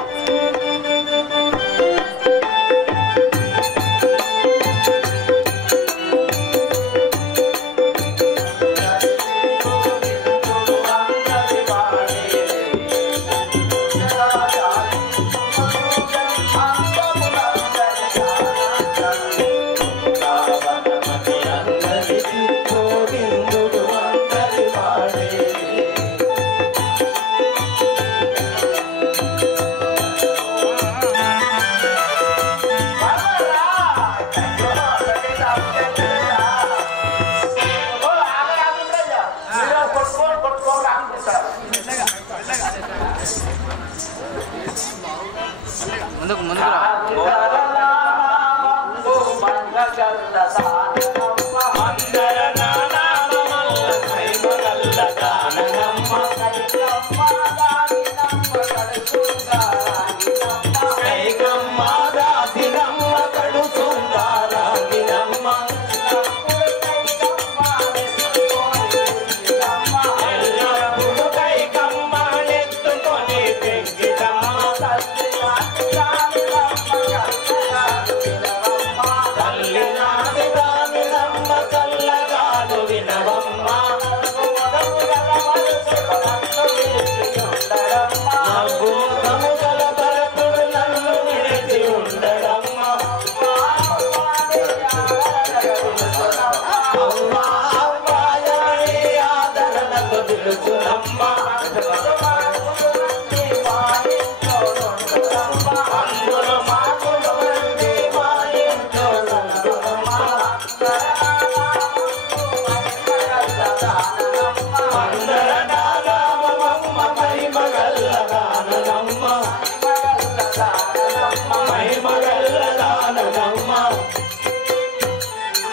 ముందుకు ముందుకు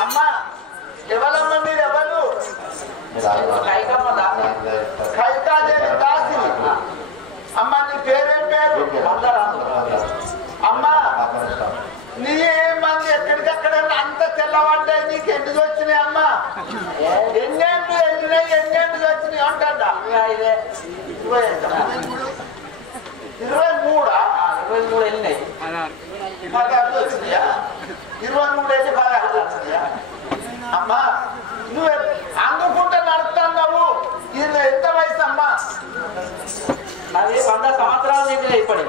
అమ్మా, ఎవరమ్మా మీరు? ఎవరు? కైకాదేవి దాసి. అమ్మా నీ పేరేం పేరు? అమ్మా నీ మంది ఎక్కడికక్కడ అంత తెల్లవాడ్డాయి, నీకు ఎందుకు వచ్చినాయి అమ్మా? ఎన్నేళ్ళు వెళ్ళినాయి, ఎన్నేళ్ళు వచ్చినాయి అంటా? 23 వెళ్ళినాయి. 16 వచ్చినాయా? 23 అయితే 16 వచ్చినాయా? అమ్మా నువ్వు అందుకుంటే నడుస్తున్నావు. ఇది ఎంత వయసు అమ్మా? అది 100 సంవత్సరాలు నిండినాయి. ఇప్పటి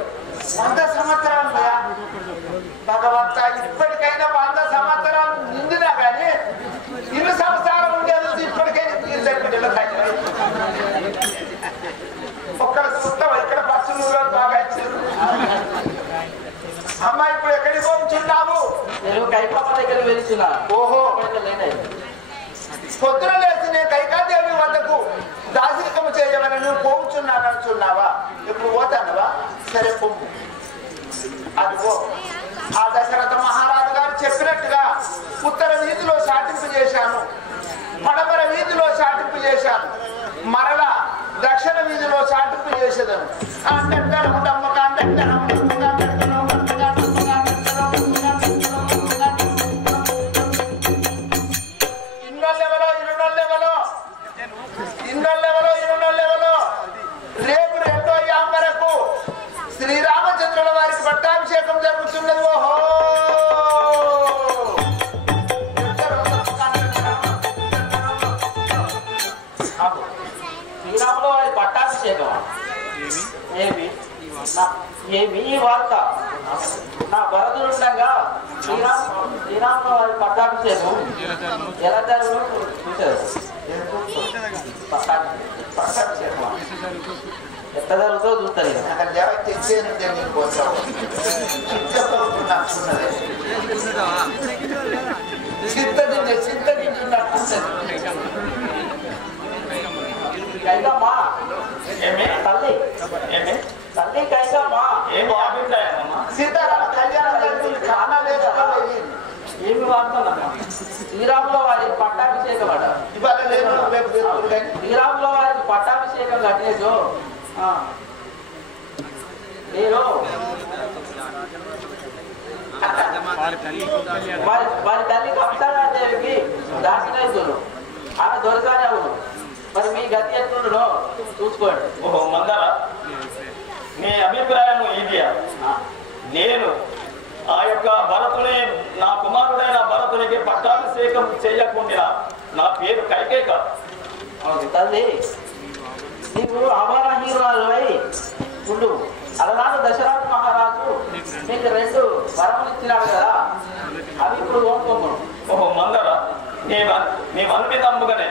100 సంవత్సరాలు భగవంత, ఇప్పటికైనా 100 సంవత్సరాలు నిండినా కానీ ఇన్ని సంవత్సరాలు ఉండేది ఇప్పటికైనా బిడ్డలు ఒక్కడ చూస్తావా? ఇక్కడ పచ్చులు బాగా ఇచ్చారు. అమ్మా ఇప్పుడు ఎక్కడికి పోతున్నావు? నేను కైకమ్మ దగ్గర వెళ్తున్నా. ఓహో, పొద్దున లేచి నేను కైకాదేవి వద్దకు దాసికము చేయమని నువ్వు పోవుచున్నాను అంటున్నావా? ఇప్పుడు పోతానవా? సరే పొమ్ము. అదిగో ఆ దశరథ మహారాజు గారు చెప్పినట్టుగా ఉత్తర వీధిలో సాటింపు చేశాను, పడమర వీధిలో సాటింపు చేశాను, మరలా దక్షిణ వీధిలో సాటింపు చేసేదాను. రేపు 2వ యాం వరకు శ్రీరామచంద్రుల వారికి పట్టాభిషేకం జరుగుతున్నది. ఓహో, శ్రీరాముల వారి పట్టాభిషేకం ఏమి ఈ వార్త? నా భరతుడుండగా శ్రీరాముల వారి పట్టాభిషేకం ఎలా జరుగుతుందో చూసారు. పట్టాభిషేకం ఎట్లా జరుగుతుందో చూస్తారు. కైకమ్మ తల్లి శ్రీరాముల వారికి పట్టాభిషేకం అట. ఇవాళ లేదు రేపు చేస్తారు కానీ శ్రీరాముల వారికి పట్టాభిషేకం కట్టేసు నేను వారి తల్లి కంసారాదేవికి దాసినైతులు ఆమె దొరసానే అవును. మరి మీ గతి ఎట్లుండో చూసుకోండి. ఓహో మందర, నీ అభిప్రాయం ఇదియా? నేను ఆ యొక్క భరతుని, నా కుమారుడైన భరతునికి పట్టాభిషేకం చేయకుండా నా పేరు కైకేయ కాదు. తల్లి నీకు అమరహీరాలై ఉండు. అలనాడు దశరథ మహారాజు నీకు 2 వరములు ఇచ్చినాడు కదా, అవి ఇప్పుడు ఓంకోము. ఓహో మందర, నీ మనవి నమ్ముగానే